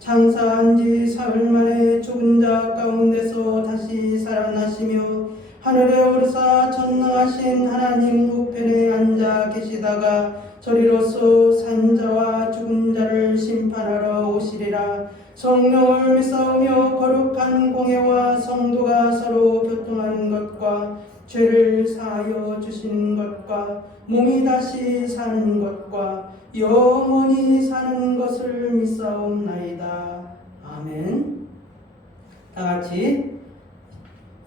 장사한 지 사흘 만에 죽은 자 가운데서 다시 살아나시며 하늘에 오르사 전능하신 하나님 우편에 앉아 계시다가 저리로서 산자와 죽은 자를 심판하러 오시리라. 성령을 믿사오며 거룩한 공회와 성도가 서로 교통하는 것과 죄를 사하여 주시는 것과 몸이 다시 사는 것과 영원히 사는 것을 믿사옵나이다. 아멘. 다같이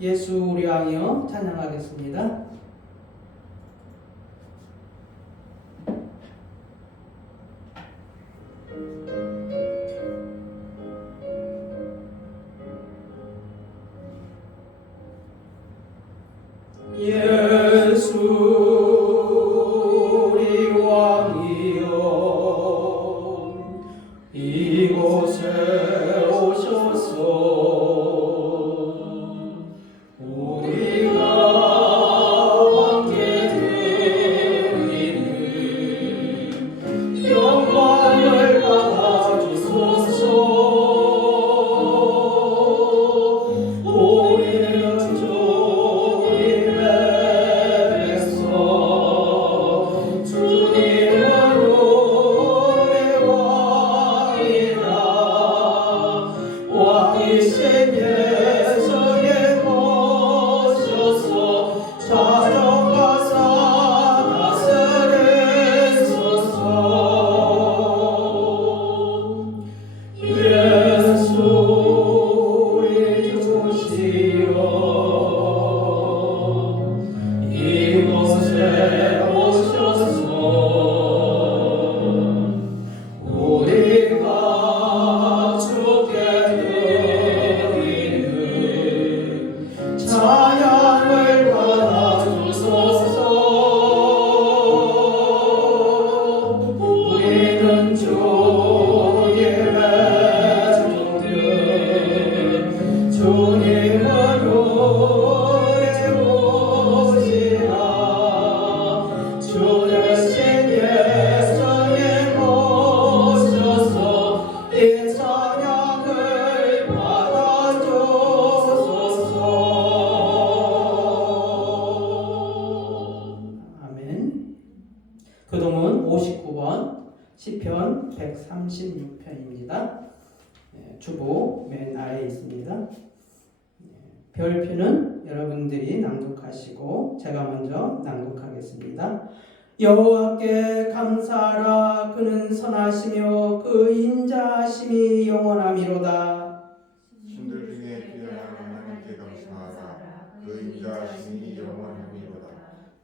예수 우리 왕이여 찬양하겠습니다. 예수 우리 왕이여 이곳에 오셔서 그동은 59번 시편 136편입니다. 주보 맨 아래에 있습니다. 별표는 여러분들이 낭독하시고 제가 먼저 낭독하겠습니다. 여호와께 감사하라. 그는 선하시며 그 인자하심이 영원하미로다. 신들 중에 뛰어난 하나님께 감사하라. 그 인자하심이 영원하미로다.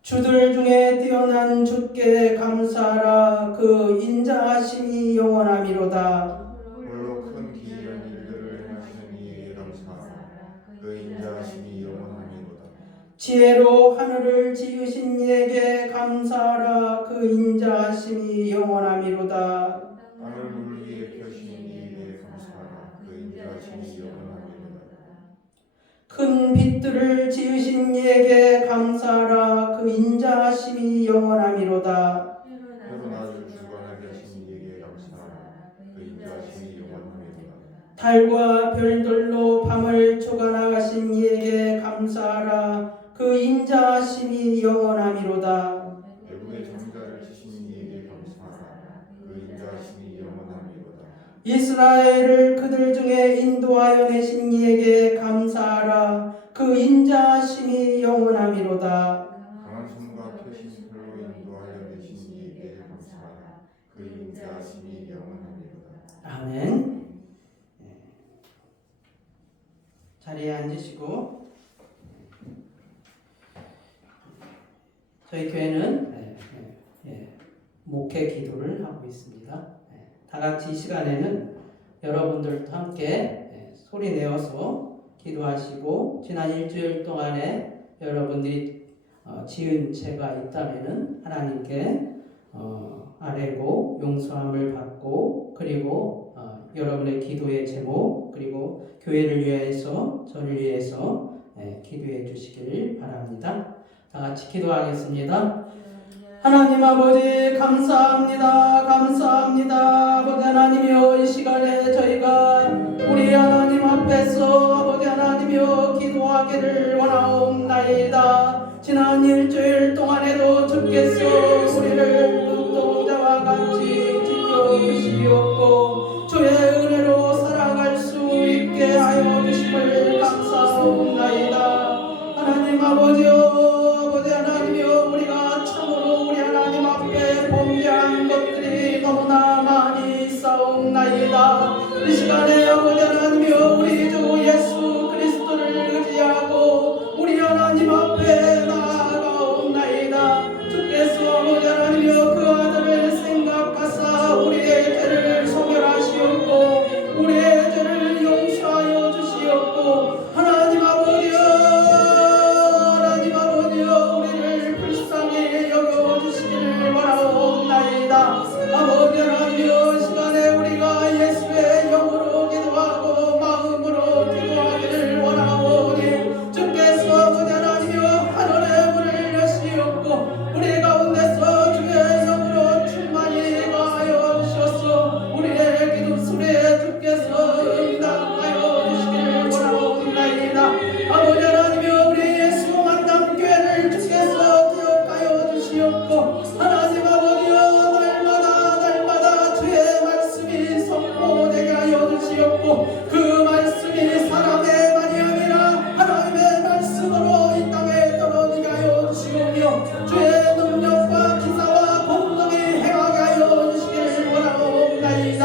주들 중에 뛰어난 주께 감사하라. 그 인자하심이 영원하미로다. 홀로 큰 기이한 일들을 행하시는 이에게 감사하라. 그 인자하심이 영원하미로다. 지혜로 하늘을 지으신 이에게 감사하라. 그 인자하심이 영원하미로다. 땅을 물 위에 펴신 이에게 감사하라. 그 인자하심이 영원하미로다. 큰 빛들을 지으신 이에게 감사하라. 그 인자하심이 영원하미로다. 해로 낮을 주관하게 하신 이에게 감사하라. 그 인자하심이 영원하미로다. 달과 별들로 밤을 주관하신 이에게 감사하라. 그 인자하심이 영원하미로다. 애국의 정자를 지신 이에게 감사하라. 그 인자하심이 영원하미로다. 이스라엘을 그들 중에 인도하여 내신 이에게 감사하라. 그 인자하심이 영원하미로다. 강한 손과 펴신 팔로 인도하여 내신 이에게 감사하라. 그 인자하심이 영원하미로다. 아멘. 자리에 앉으시고 저희 교회는 목회 기도를 하고 있습니다. 다 같이 이 시간에는 여러분들도 함께 소리 내어서 기도하시고 지난 일주일 동안에 여러분들이 지은 죄가 있다면은 하나님께 아뢰고 용서함을 받고 그리고 여러분의 기도의 제목 그리고 교회를 위해서 저를 위해서 기도해 주시길 바랍니다. 다 같이 기도하겠습니다. 하나님 아버지 감사합니다. 감사합니다. 아버지 하나님이여 이 시간에 저희가 기도하기를 원하옵나이다. 지난 일주일 동안에도 주께서 우리를 눈동자와 같이 지켜주시옵고 주의 은혜로 살아갈 수 있게 하여 주심을 감사옵나이다. 하나님 아버지여, 아버지 하나님이여, 우리가 참으로 우리 하나님 앞에 범죄한 것들이 너무나 많이 있사옵나이다. 이 시간에 아버지 하나님이여, 우리 주 예수 그리스도를 의지하고 우리 하나님 앞에 나아가옵나이다. 주께서 아버지 하나님이여, 그 아들을 생각하사 우리의 죄를 소멸하시옵고 우리의 죄를 용서하여 주시옵고 하나님 아버지여, 우리를 불쌍히 여겨주시기를 원하옵나이다. 아버지 하나님이여, 이 시간에 우리가 예수의 영으로 기도하고 마음으로 기도하기를 원하오니 주께서 아버지 하나님이여, 하늘의 문을 여시옵고 우리 가운데서 주의 영으로 충만히 거하여 주셔서 우리의 기도 소리에 주께서 응답하여 주시기를 원하옵나이다. 아버지 하나님이여, 우리 예수 만담교회를 주께서 기억하여 주시옵고 하나님 아버지여, 날마다 주의 말씀이 선포되게 하여 주시옵고 그 말씀이 사람의 말이 아니라 하나님의 말씀으로 이 땅에 떨어지게 하여 주시오며 주의 능력과 기사와 본능이 행하게 하여 주시기를 원하옵나이다.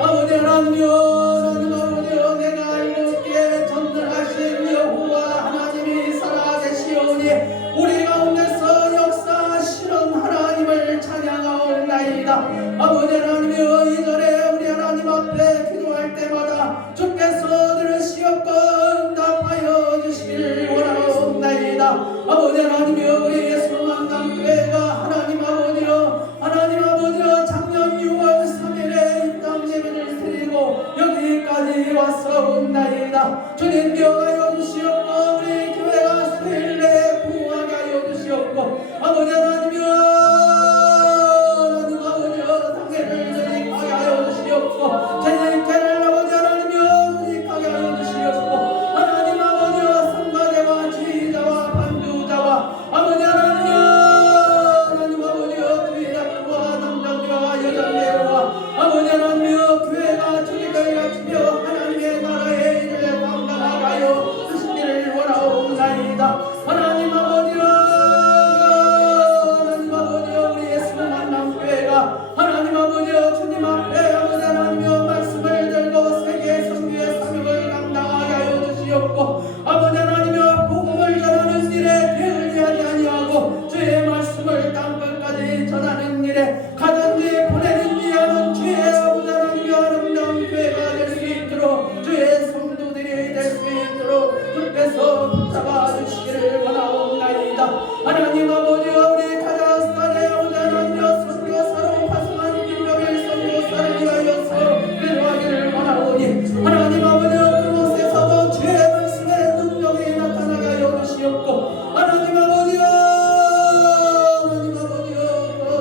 아버지 하나님이여, 하나님 아버지여, 내가 알고 있기에 전능하신 여호와 하나님이 살아계시오니 우리 가운데서 역사하시는 하나님을 찬양하옵나이다. 아버지 하나님이여, 이전에 우리 하나님 앞에 기도할 때마다 주께서 들으시옵고 응답하여 주시기를 원하옵나이다. 아버지 하나님이여, 우리 예수 만담교회가 하나님 아버지여, 작년 6월 3일에 입당 예배를 드리고 여기까지 왔사옵나이다. 주님 기억하여 주시옵고 우리 교회가 수일 내에 부흥하게 하여 주시옵고 아버지 하나님이여, 당회를 전익하게 하여 주시옵고 전익회를 아버지 하나님이여 전익하게 하여 주시옵고 하나님 아버지여, 성가대와 지휘자와 반주자와 아버지 하나님 아버지여, 주일학교와 남자교와 여자교와 아버지 하나님이여, 교회가 주님을 갖추며 하나님의 나라의 일을 감당하게 하여 주시기를 원하옵나이다. 하나님 아버지여, 우리 예수 만남교회가 하나님 아버지여, 주님 앞에 아버지 하나님이여 말씀을 들고 세계 선교의 사명을 감당하게 하여 주시옵고 아버지 하나님이여, 복음을 전하는 일에 게을리하지 아니하고 주의 말씀을 땅끝까지 전하는 일에 가든지 보내는지 하는 주의 아버지 하나님이여 아름다운 교회가 될 수 있도록 주의 성도들이 될 수 있도록 주께서 붙잡아 주시기를 원하옵나이다. 하나님 아버지여, 우리 카자흐스탄의 아버지 하나님이여 선교사로 파송한 김명일 선교사를 위하여서 기도하기를 원하오니 하나님 아버지여, 그곳에서도 주의 말씀의 능력이 나타나게 하여 주시옵고 하나님 아버지여, 그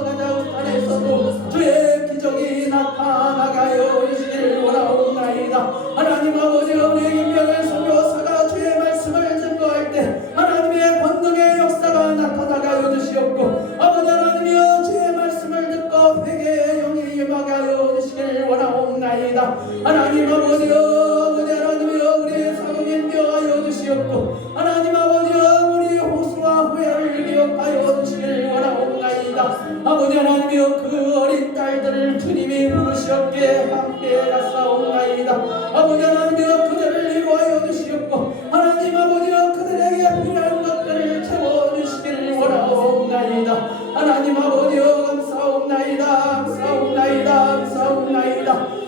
카자흐스탄에서도 주의 기적이 나타나게 하여 주시기를 원하옵나이다. 하나님 아버지여, 우리 김명일 선교사가 주의 말씀을 증거할 때 하나님의 권능의 역사가 나타나게 하여 주시옵고 아버지 하나님이여, 주의 말씀을 듣고 회개의 영이 임하게 하여 주시기를 원하옵나이다. 하나님 아버지여, 아버지 하나님이여, 우리 사모님 기억하여 주시옵고 하나님 아버지여, 우리 호수와 후회를 기억하여 주시기를 원하옵나이다. 아버지 하나님이여, 그 어린 딸들을 주님이 부르시옵게 함께 갔사옵나이다. 아버지 하나님이여, 그들을 위로하여 주시옵고 하나님 아버지여, 그들에게 필요한 것들을 채워주시기를 원하옵나이다. 하나님 아버지여, 감사옵나이다.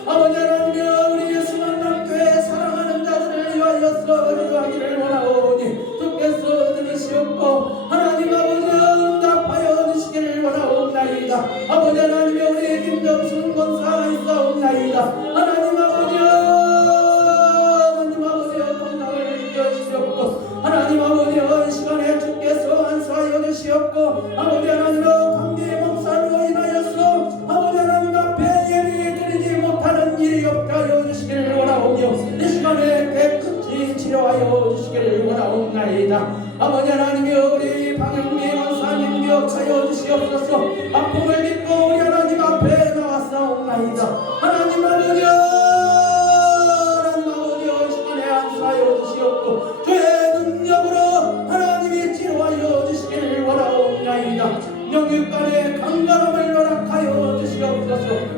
아버지 하나님이여, 우리 예수 만남교회 사랑하는 자들을 위하여서 기도하기를 원하오니 주께서 들으시옵고 하나님 아버지여, 응답하여 주시기를 원하옵나이다. 아버지 하나님이여, 우리 김정순 권사 있사옵나이다. 하나님 아버지여, 건강을 지켜주시옵고 하나님 아버지여, 이 시간에 주께서 안수하여 주시옵고 아버지 하나님이여, 감기 목사로 인하여서 아버지 하나님 앞에 예비 드리지 못하는 일이 없게 하여 주시기를 원하오며 이 시간에 깨끗이 치료 치료하여 주시기를 원하옵나이다. 아버지 하나님이여 우리 방영미 원사님 기억하여 주시옵소서. 아픔을 믿고 우리 하나님 앞에 나왔사옵나이다. 하나님 아버지여 시간에 안수하여 주시옵고 주의 능력으로 하나님이 치료하여 주시기를 원하옵나이다. 영육간의 강건함을 허락하여 주시옵소서.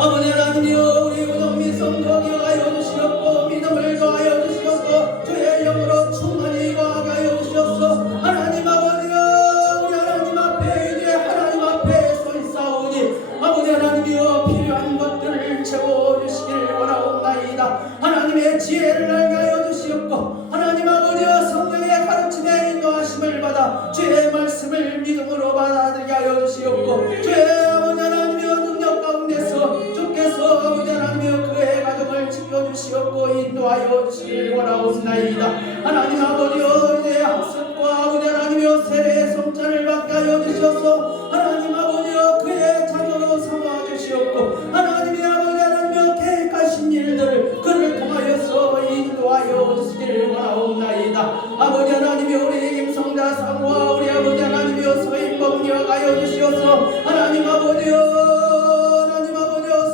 아버지 하나님이여 우리 우정미 성도 기억하여 주시옵고 믿음을 더하여 주시옵고 주의 영으로 충만히 거하게 하여 주시옵소서. 하나님 아버지여 우리 하나님 앞에 이제 하나님 앞에 서 있사오니 아버지 하나님이여 필요한 것들을 채워주시길 원하옵나이다. 하나님의 지혜를 알게 하여 주시옵고 하나님 아버지여 성령의 가르침에 인도하심을 받아 주의 말씀을 믿음으로 받아들이게 하여 주시옵고 주의 아버지 하나님이여 능력 가운데서 주께서 아버지 하나님이여 그의 가정을 지켜주시옵고 인도하여 주시길 원하옵나이다. 하나님 아버지여 이제 학습과 아버지 하나님이여 세례의 성찬을 받게 하여 주시옵소서. 하나님 아버지여 그의 자녀로 삼아 주시옵고 하나님의 아버지 하나님이여 계획하신 일들을 그를 통하여서 인도하여 주시길 원하옵나이다. 아버지 하나님이여 우리 임성자 사모와 우리 아버지 하나님이여 서인범 기억하여 주시옵소서. 하나님 아버지여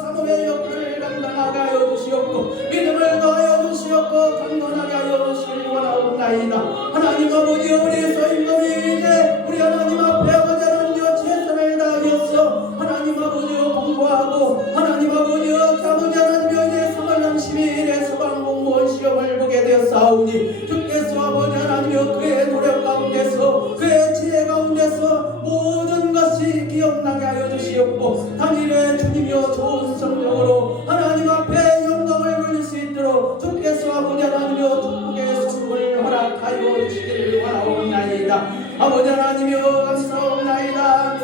사모의 역할을 감당하게 하여 주시옵고 믿음을 더하여 주시옵고 강건하게 하여 주시길 원하옵나이다. 하나님 아버지여 우리 서인범이 이제 우리 하나님 앞에 아버지 하나님이여 최선을 다하여서 하나님 아버지여 공부하고 하나님 아버지여 아버지 하나님이여 이제 3월 30일에 소방공무원 시험을 보게 되었사오니 주께서 아버지 하나님이여 그의 노력 가운데서 그의 지혜 가운데서 모든 것이 기억나게 하여 주시옵고 당일에 주님이여 좋은 성령으로 하나님 앞에 영광을 돌릴 수 있도록 주께서 아버지 하나님이여 축복의 선물을 허락하여 주시기를 원하옵나이다. 아버지 하나님이여 감사옵나이다.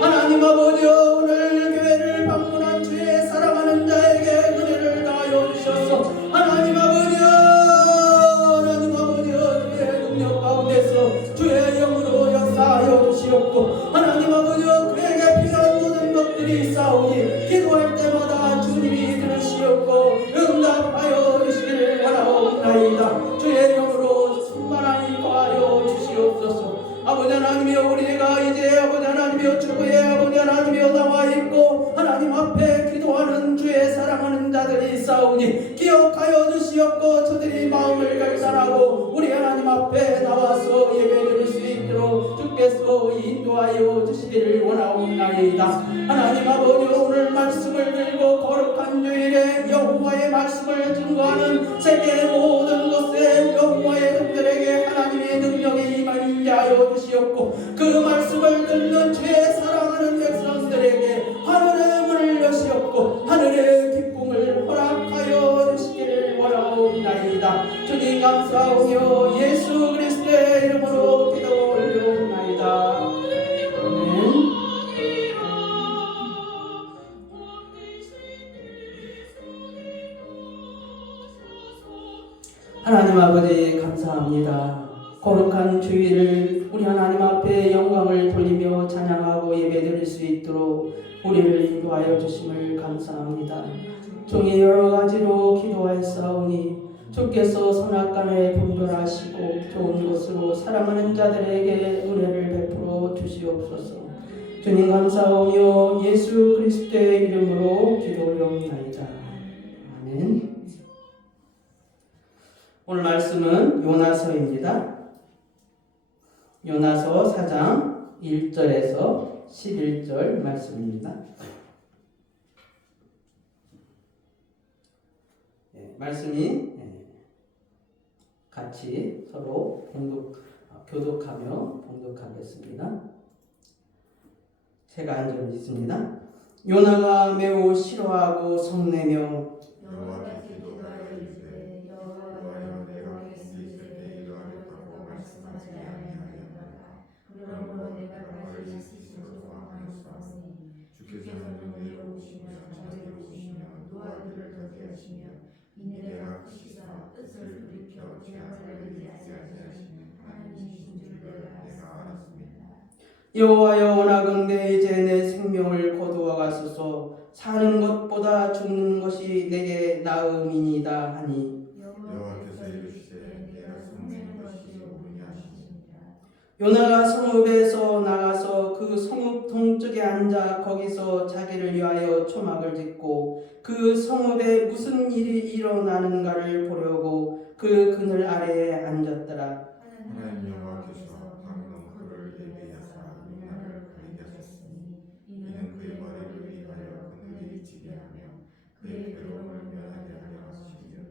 하나님 아버지여 오늘 교회를 방문한 주의 사랑하는 자에게 은혜를 다하여 주셔서 하나님 아버지여 주의 능력 가운데서 주의 영으로 역사하여 주시옵고 하나님 아버지여 그에게 필요한 모든 것들이 있사오니 기도할 때마다 주님이 들으시옵고 응답하여 주시기를 원하옵나이다. 주의 영으로 충만하니 거하여 주시옵소서. 아버지 하나님이여 우리가 이제 아버지 하나님이여 주부에 아버지 하나님이여 나와 있고 하나님 앞에 기도하는 주의 사랑하는 자들이 있사오니 기억하여 주시옵고 저들이 마음을 결단하고 우리 하나님 앞에 나와서 예배드릴 수 있도록 주께서 인도하여 주시기를 원하옵나이다. 하나님 아버지 오늘 말씀을 들고 거룩한 주일에 여호와의 말씀을 증거하는 세계 모든 곳에 여호와의 종들에게 하나님의 능력이 임하게 하여 주시옵고 그 말씀을 듣는 주의 사랑하는 백성들에게 하늘의 문을 여시옵고 하늘의 기쁨을 허락하여 주시기를 원하옵나이다. 주님 감사하오며 예수 그리스도의 이름으로 기도 올려옵나이다. 아멘. 하나님 아버지 감사합니다. 거룩한 주일을 우리 하나님 앞에 영광을 돌리며 찬양하고 예배드릴 수 있도록 우리를 인도하여 주심을 감사합니다. 종이 여러 가지로 기도하였사오니 주께서 선악간에 분별하시고 좋은 것으로 사랑하는 자들에게 은혜를 베풀어 주시옵소서. 주님 감사하오며 예수 그리스도의 이름으로 기도하옵나이다. 아멘. 오늘 말씀은 요나서입니다. 요나서 4장 1절에서 11절 말씀입니다. 말씀이 같이 서로 교독하며 봉독하겠습니다. 제가 앉아 있습니다. 요나가 매우 싫어하고 성내며 여호와여 원하건대 이제 내 생명을 거두어 가소서. 사는 것보다 죽는 것이 내게 나음이니이다 하니 여호와께서 이르시되 내가 숨는 것이 옳으냐 하시니 요나가 성읍에서 나가서 그 성읍 동쪽에 앉아 거기서 자기를 위하여 초막을 짓고 그 성읍에 무슨 일이 일어나는가를 보려고 그 그늘 아래에 앉았더라. 하나님 여호와께서 방명호를 예비하사 요나를 가리게 하셨으니 이는 그의 머리를 위하여 그늘이 지게 하며 그의 괴로움을 면하게 하려 하심이라.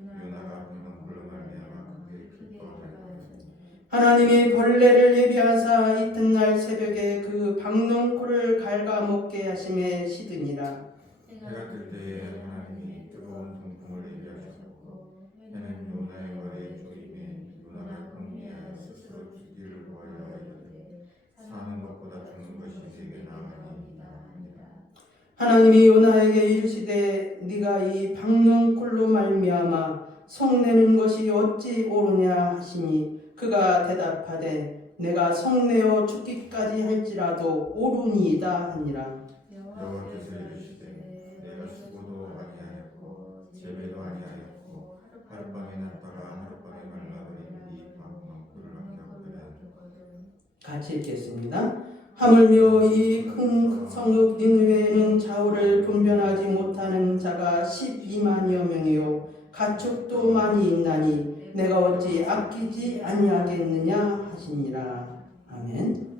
요나가 방명호로 말미암아 그의 기뻐하였거든. 하나님이 벌레를 예비하사 이튿날 새벽에 그 박농코를 갉아먹게 하심에 시드니라. 해가 뜰 때에 하나님이 뜨거운 동풍을 예비하셨고 해는 요나의 머리에 조임해 요나가 궁리하여 스스로 죽기를 구하여 이르되 사는 것보다 죽는 것이 내게 나으니이다 하니라. 하나님이 요나에게 이르시되 네가 이 박농콜로 말미암아 성내는 것이 어찌 옳으냐 하시니 그가 대답하되 내가 성내어 죽기까지 할지라도 옳으니이다 하니라. 여호와께서 이르시되 내가 수고도 아니하였고 재배도 아니하였고 하룻밤에 났다가 하룻밤에 말라버린 이 방망구를 아끼었거든. 같이 읽겠습니다. 하물며 이 큰 성읍 니느웨에는 좌우를 분별하지 못하는 자가 12만여 명이요 가축도 많이 있나니 내가 어찌 아끼지 아니하겠느냐 하시니라. 아멘.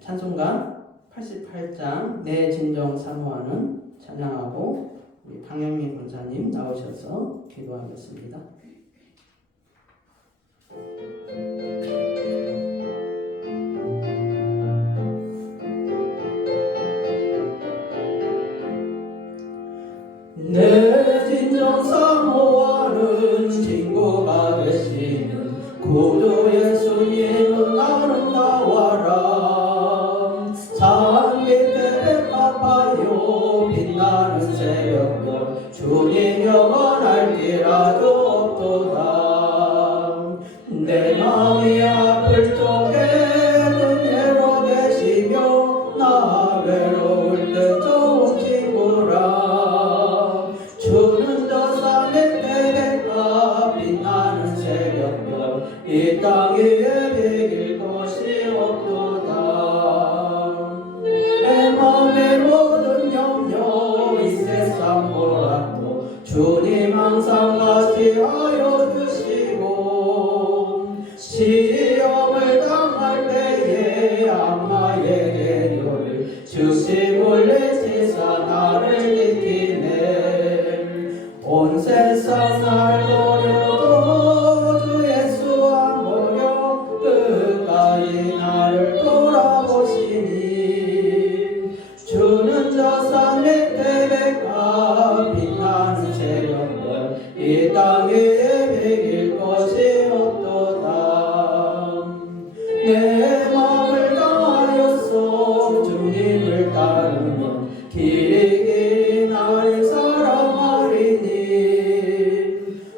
찬송가 88장 내 진정 사모하는 찬양하고 우리 방영민 권사님 나오셔서 기도하겠습니다. 내 진정 사모하는 친구가 되시는 구주 예수님은 아름다워라. 산 밑에 백합하여 빛나는 새벽별 주님 영원할지라도 없도다. 내 마음이 아플 적에 은혜로 되시며 나 외로울 때 좋은 친구라. 주는 저 산의 태백과 빛나는 새벽별 이 땅 위에 비길 것이 없도다. 내 맘의 모든 염려 이 세상 보라도 주님 항상 같이 하여 주시고 시험을 당할 때에 악마의 계율을 즉시 물리치사 나를 지키네. 온 세상 날 버려도 주 예수 안 버려 끝까지 나를 돌아보시니 주는 저 산 밑에 백합 빛나는 새벽별 이 땅 위에 비길 것이 없도다. 내 마음을 다하였소 주님을 따르면 길이 나를 사랑하리니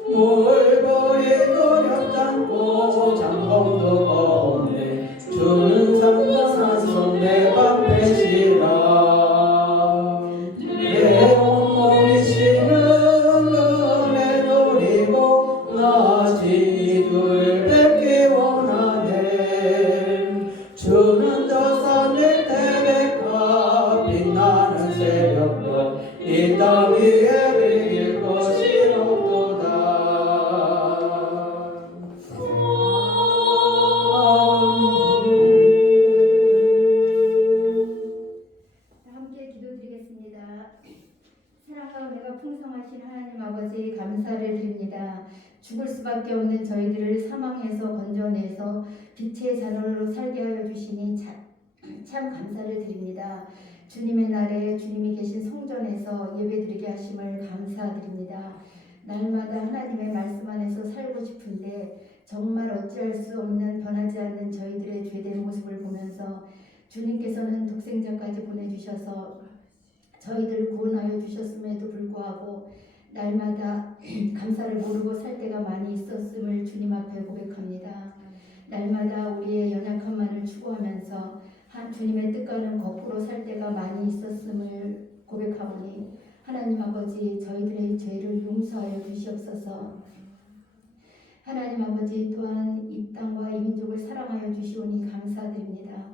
물보이 두렵잖고 장봉도 없네 주는 상관한 손내 방패시라. 내 온몸이 쉬는 은혜 누리고 나 진이 주를 뵙기 원하네. 주는 저 산의 태백과 빛나는 새벽별 이 땅 위에 비길 것이 없도다. 함께 기도드리겠습니다. 사랑하고 내가 풍성하신 하나님 아버지 감사를 드립니다. 죽을 수밖에 없는 저희들을 사망에서 건져내서 빛의 자녀로 살게 하여 주시니 참 감사를 드립니다. 주님의 날에 주님이 계신 성전에서 예배드리게 하심을 감사드립니다. 날마다 하나님의 말씀 안에서 살고 싶은데 정말 어찌할 수 없는 변하지 않는 저희들의 죄된 모습을 보면서 주님께서는 독생자까지 보내주셔서 저희들을 구원하여 주셨음에도 불구하고 날마다 감사를 모르고 살 때가 많이 있었음을 주님 앞에 고백합니다. 날마다 우리의 연약함만을 추구하면서 한 주님의 뜻과는 거꾸로 살 때가 많이 있었음을 고백하오니 하나님 아버지 저희들의 죄를 용서하여 주시옵소서. 하나님 아버지 또한 이 땅과 이 민족을 사랑하여 주시오니 감사드립니다.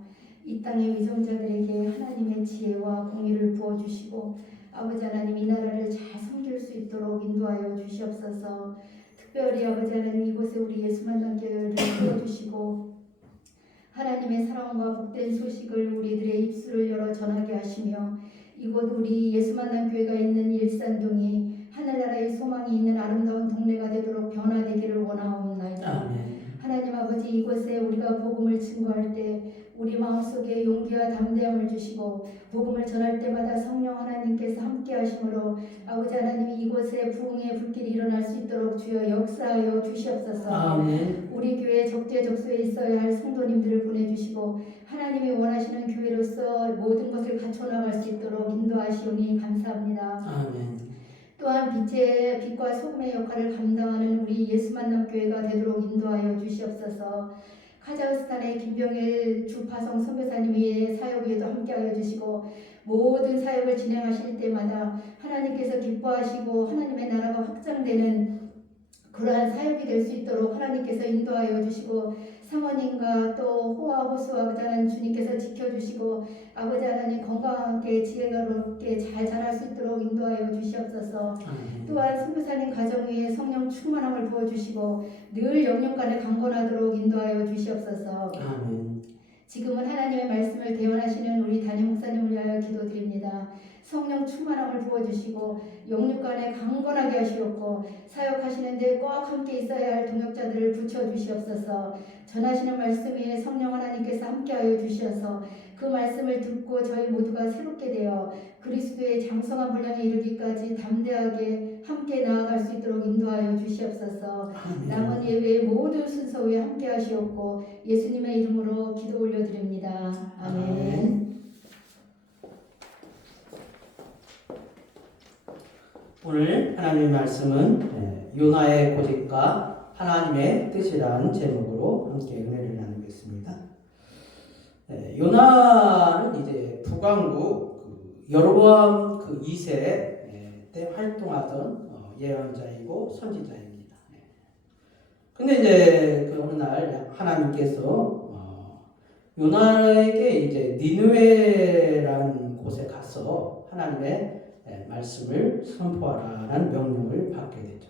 이 땅의 위정자들에게 하나님의 지혜와 공의를 부어주시고 아버지 하나님 이 나라를 잘 섬길 수 있도록 인도하여 주시옵소서. 특별히 아버지 하나님 이곳에 우리 예수 만난 교회를 세워주시고 하나님의 사랑과 복된 소식을 우리들의 입술을 열어 전하게 하시며 이곳 우리 예수 만난 교회가 있는 일산동이 하늘나라의 소망이 있는 아름다운 동네가 되도록 변화되기를 원하옵나이다. 아멘. 하나님 아버지 이곳에 우리가 복음을 증거할 때 우리 마음속에 용기와 담대함을 주시고 복음을 전할 때마다 성령 하나님께서 함께 하심으로 아버지 하나님이 이곳에 부흥의 불길이 일어날 수 있도록 주여 역사하여 주시옵소서. 아멘. 우리 교회 적재적소에 있어야 할 성도님들을 보내주시고 하나님이 원하시는 교회로서 모든 것을 갖춰나갈 수 있도록 인도하시오니 감사합니다. 아멘. 또한 빛과 소금의 역할을 감당하는 우리 예수 만남 교회가 되도록 인도하여 주시옵소서. 카자흐스탄의 김병일 주파성 선교사님 위에 사역 위에도 함께하여 주시고 모든 사역을 진행하실 때마다 하나님께서 기뻐하시고 하나님의 나라가 확장되는 그러한 사역이 될 수 있도록 하나님께서 인도하여 주시고 사모님과 또 호와 호수와 그자는 주님께서 지켜주시고 아버지 하나님 건강하게 지혜롭게 잘 자랄 수 있도록 인도하여 주시옵소서. 또한 선교사님 가정 위에 성령 충만함을 부어주시고 늘 영육간에 강건하도록 인도하여 주시옵소서. 아멘. 지금은 하나님의 말씀을 대언하시는 우리 담임 목사님을 위하여 기도드립니다. 성령 충만함을 부어주시고 영육간에 강건하게 하시옵고 사역하시는데 꼭 함께 있어야 할 동역자들을 붙여주시옵소서. 전하시는 말씀 위에 성령 하나님께서 함께하여 주셔서 그 말씀을 듣고 저희 모두가 새롭게 되어 그리스도의 장성한 분량에 이르기까지 담대하게 함께 나아갈 수 있도록 인도하여 주시옵소서. 남은 예배의 모든 순서 위에 함께 하시옵고 예수님의 이름으로 기도 올려드립니다. 아멘. 오늘 하나님의 말씀은 요나의 고집과 하나님의 뜻이라는 제목으로 함께 은혜를 나누겠습니다. 요나는 이제 북왕국 여로보암 2세 때 활동하던 예언자이고 선지자입니다. 근데 이제 그 어느 날 하나님께서 요나에게 이제 니느웨라는 곳에 가서 하나님의 말씀을 선포하라는 명령을 받게 되죠.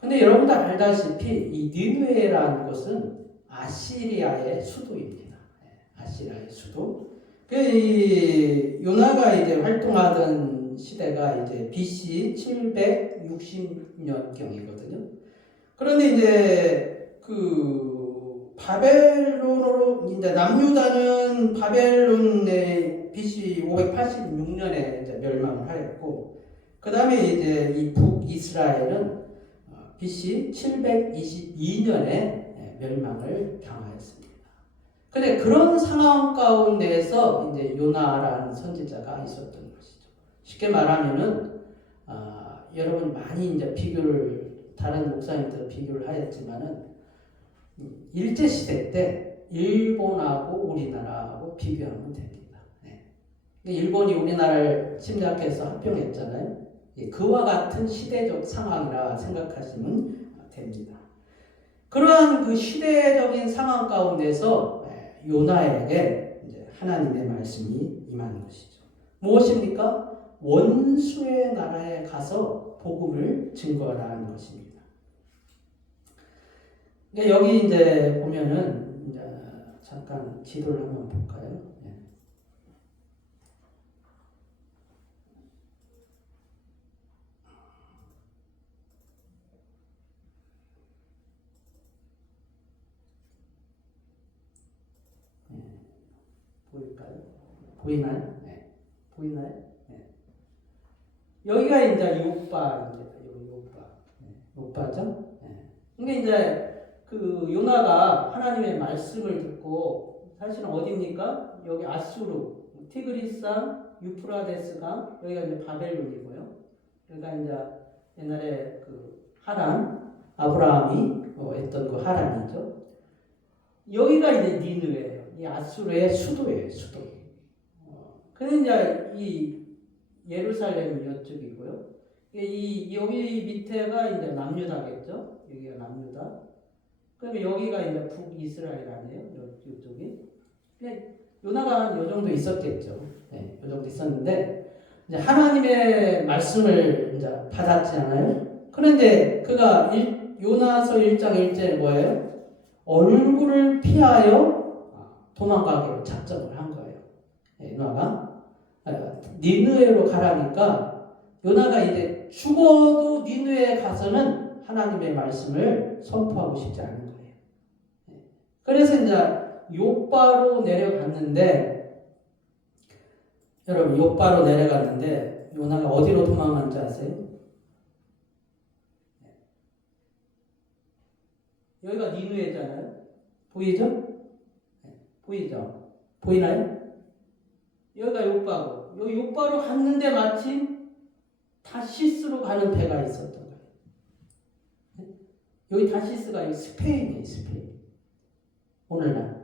근데 여러분 다 알다시피 이 니느웨라는 곳은 아시리아의 수도입니다. 아시리아의 수도. 그 요나가 이제 활동하던 시대가 이제 BC 760년경이거든요. 그런데 이제 그 바벨론으로 이제 남유다는 바벨론의 BC 586년에 이제 멸망을 하였고, 그 다음에 이제 이 북이스라엘은 BC 722년에 멸망을 당하였습니다. 근데 그런 상황 가운데에서 이제 요나라는 선지자가 있었던 것이죠. 쉽게 말하면은 여러분 많이 이제 비교를 다른 목사님들 비교를 하였지만은 일제 시대 때 일본하고 우리나라하고 비교하면 됩니다. 일본이 우리나라를 침략해서 합병했잖아요. 그와 같은 시대적 상황이라 생각하시면 됩니다. 그러한 그 시대적인 상황 가운데서 요나에게 이제 하나님의 말씀이 임하는 것이죠. 무엇입니까? 원수의 나라에 가서 복음을 증거하라는 것입니다. 여기 이제 보면은 이제 잠깐 지도를 한번 볼까요? 보일까요? 보이나요? 네. 보이나요? 네. 여기가 이제 요바입니다. 요바. 네. 요바죠? 네. 근데 이제 그 요나가 하나님의 말씀을 듣고 사실은 어디입니까? 여기 아수르, 티그리스강, 유프라데스강, 여기가 이제 바벨론이고요. 그러니까 이제 옛날에 그 하란, 아브라함이 했던 그 하란이죠. 여기가 이제 니느웨예요. 이 아수르의 수도예요, 수도. 근데 이제 이 예루살렘이 이쪽이고요. 이 여기 밑에가 이제 남유다겠죠. 여기가 남유다. 그러면 여기가 이제 북이스라엘 아니에요? 이쪽이. 요나가 요 정도 있었겠죠. 네, 요 정도 있었는데 이제 하나님의 말씀을 이제 받았잖아요. 그런데 그가 요나서 1장 1절에 뭐예요? 얼굴을 피하여 도망가기로 작정을 한 거예요. 요나가 니느웨로 가라니까 요나가 이제 죽어도 니느웨에 가서는 하나님의 말씀을 선포하고 싶지 않은 거예요. 그래서 이제 요바로 내려갔는데, 여러분 요바로 내려갔는데 요나가 어디로 도망간지 아세요? 여기가 니느웨잖아요. 보이죠? 보이죠? 보이나요? 여기가 요바고, 여기 요바로 갔는데 마침 다시스로 가는 배가 있었던 거예요. 여기 다시스가 스페인이에요, 스페인. 오늘날.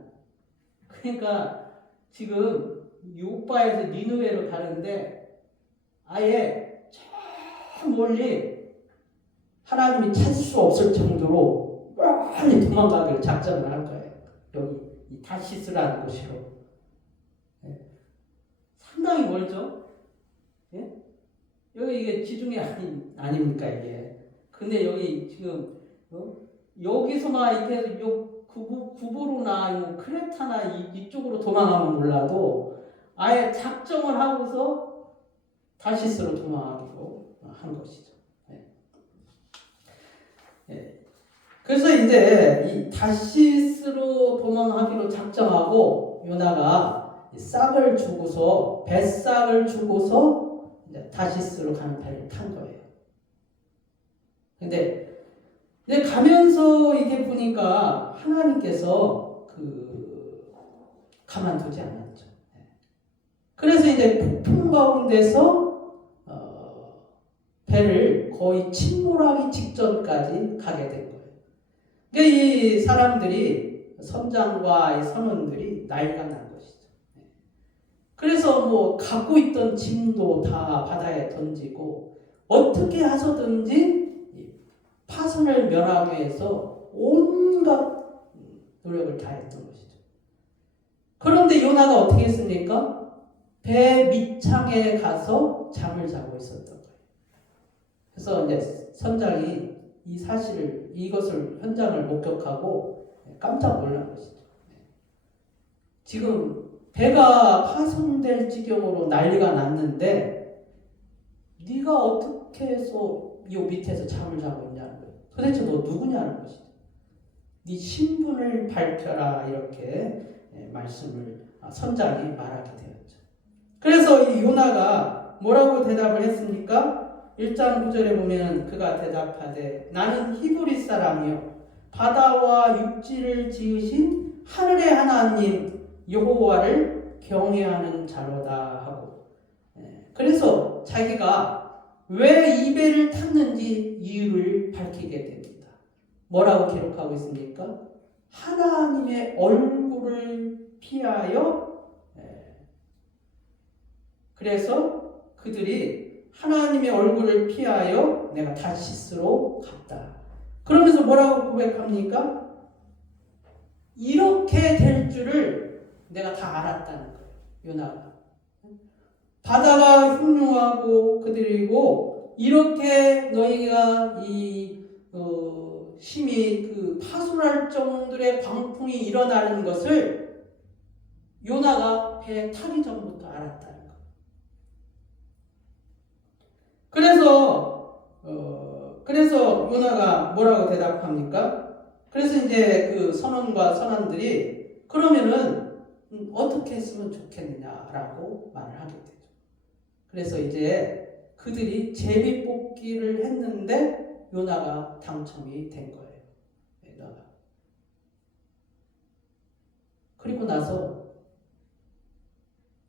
그러니까 지금 요바에서 니느웨로 가는데 아예 저 멀리 하나님이 찾을 수 없을 정도로 빨리 도망가기를 작정을 한 거예요. 여기 이 다시스라는 곳으로. 상당히 멀죠? 예? 여기 이게 지중해 아닙니까 이게. 근데 여기 지금 여기서만 이렇게 구부로나 크레타나 이쪽으로 도망가면 몰라도 아예 작정을 하고서 다시스로 도망가기로 한 것이죠. 그래서 이제 이 다시스로 도망하기로 작정하고 요나가 싹을 주고서 뱃싹을 주고서 이제 다시스로 가는 배를 탄 거예요. 근데 가면서 이게 보니까 하나님께서 가만두지 않았죠. 그래서 이제 폭풍 가운데서 배를 거의 침몰하기 직전까지 가게 된 거예요. 그러니까 이 사람들이 선장과 이 선원들이 난리가 난 것이죠. 그래서 뭐 갖고 있던 짐도 다 바다에 던지고 어떻게 해서든지 파손을 면하기 위해서 온갖 노력을 다했던 것이죠. 그런데 요나가 어떻게 했습니까? 배 밑창에 가서 잠을 자고 있었던 거예요. 그래서 이제 선장이 이 사실을, 이것을 현장을 목격하고 깜짝 놀란 것이죠. 지금 배가 파손될 지경으로 난리가 났는데 네가 어떻게 해서 이 밑에서 잠을 자고 있냐는 거예요. 도대체 너 누구냐는 것이죠. 네 신분을 밝혀라 이렇게 말씀을 선장이 말하게 되었죠. 그래서 이 요나가 뭐라고 대답을 했습니까? 1장 9절에 보면 그가 대답하되 나는 히브리 사람이요 바다와 육지를 지으신 하늘의 하나님 여호와를 경외하는 자로다 하고, 그래서 자기가 왜 이 배를 탔는지 이유를 밝히게 됩니다. 뭐라고 기록하고 있습니까? 하나님의 얼굴을 피하여, 그래서 그들이 하나님의 얼굴을 피하여 내가 다시스로 갔다. 그러면서 뭐라고 고백합니까? 이렇게 될 줄을 내가 다 알았다는 거예요. 요나가. 바다가 흉흉하고 그들이고 이렇게 너희가 심히 파손할 정도의 광풍이 일어나는 것을 요나가 배에 타기 전부터 알았다는 거예요. 그래서 요나가 뭐라고 대답합니까? 그래서 이제 그 선원과 선원들이 그러면은 어떻게 했으면 좋겠느냐라고 말을 하게 되죠. 그래서 이제 그들이 제비뽑기를 했는데 요나가 당첨이 된 거예요. 요나가. 그리고 나서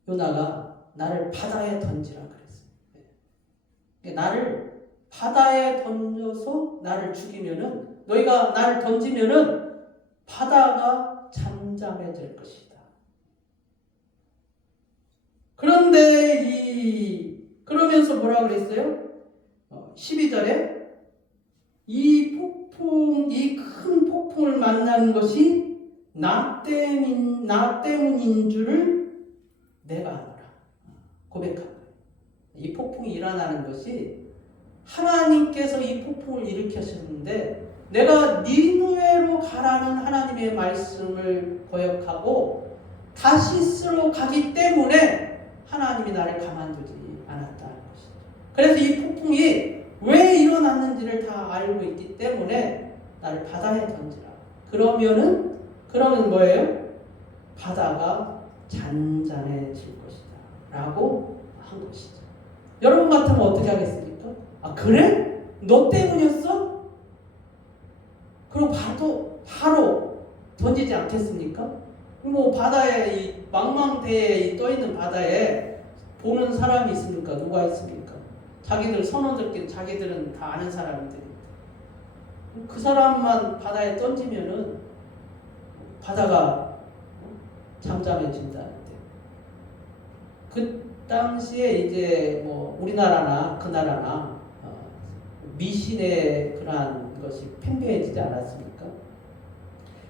요나가 나를 바다에 던지라 그랬어요. 나를 바다에 던져서 나를 죽이면은, 너희가 나를 던지면은 바다가 잠잠해질 것이다. 그런데 그러면서 뭐라 그랬어요? 12절에 이 큰 폭풍을 만난 것이 나 때문인 줄을 내가 아노라. 고백한 거예요. 이 폭풍이 일어나는 것이 하나님께서 이 폭풍을 일으켰었는데 내가 니느웨로 가라는 하나님의 말씀을 거역하고 다시스로 가기 때문에 하나님이 나를 가만두지 않았다는 것이죠. 그래서 이 폭풍이 왜 일어났는지를 다 알고 있기 때문에 나를 바다에 던지라. 그러면 뭐예요? 바다가 잔잔해질 것이다 바다라고 한 것이죠. 여러분 같으면 어떻게 하겠습니까? 아 그래? 너 때문이었어? 그럼 바로 던지지 않겠습니까? 뭐 바다에 이 망망대해에 떠 있는 바다에 보는 사람이 있습니까? 누가 있습니까? 자기들 선원들끼리 자기들은 다 아는 사람들이 그 사람만 바다에 던지면은 바다가 잠잠해진다는데 그 당시에 이제 뭐 우리나라나 그 나라나 미신의 그러한 것이 팽배해지지 않았습니까?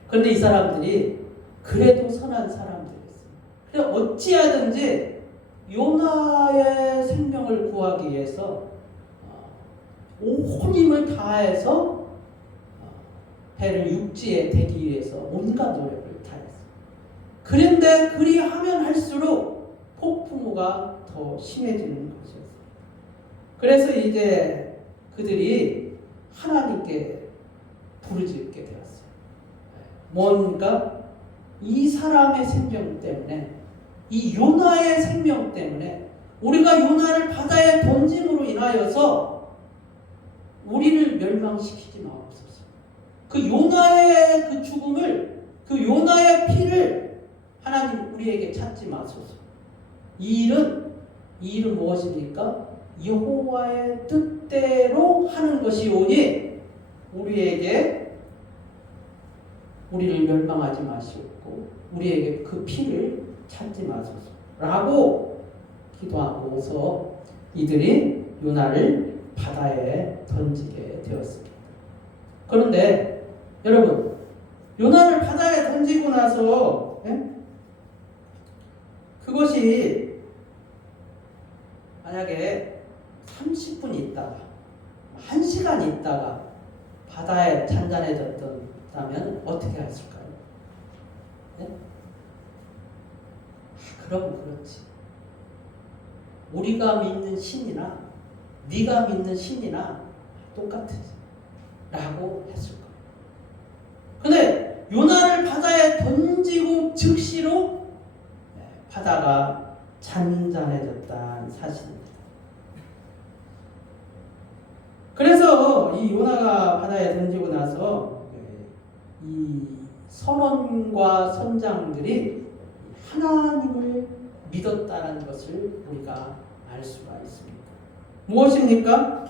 그런데 이 사람들이 그래도 선한 사람들이었어요. 그래 어찌하든지 요나의 생명을 구하기 위해서 온 힘을 다해서 배를 육지에 대기 위해서 온갖 노력을 다했어요. 그런데 그리하면 할수록 폭풍우가 더 심해지는 것이었어요. 그래서 이제 그들이 하나님께 부르짖게 되었어요. 뭔가 이 사람의 생명 때문에 이 요나의 생명 때문에 우리가 요나를 바다에 던짐으로 인하여서 우리를 멸망시키지 마옵소서. 그 요나의 그 죽음을 그 요나의 피를 하나님 우리에게 찾지 마소서. 이 일은 무엇입니까? 여호와의 뜻대로 하는 것이오니 우리에게 우리를 멸망하지 마시옵고 우리에게 그 피를 찾지 마소서 라고 기도하고서 이들이 요나를 바다에 던지게 되었습니다. 그런데 여러분 요나를 바다에 던지고 나서 그것이 만약에 30분 있다가 1시간 있다가 바다에 잔잔해졌다면 어떻게 했을까요? 그럼 그렇지. 우리가 믿는 신이나 네가 믿는 신이나 똑같으지 라고 했을 거예요. 근데 요나를 바다에 던지고 즉시로 바다가 잔잔해졌다는 사실입니다. 그래서 이 요나가 바다에 던지고 나서 이 선원과 선장들이 하나님을 믿었다는 것을 우리가 알 수가 있습니다. 무엇입니까?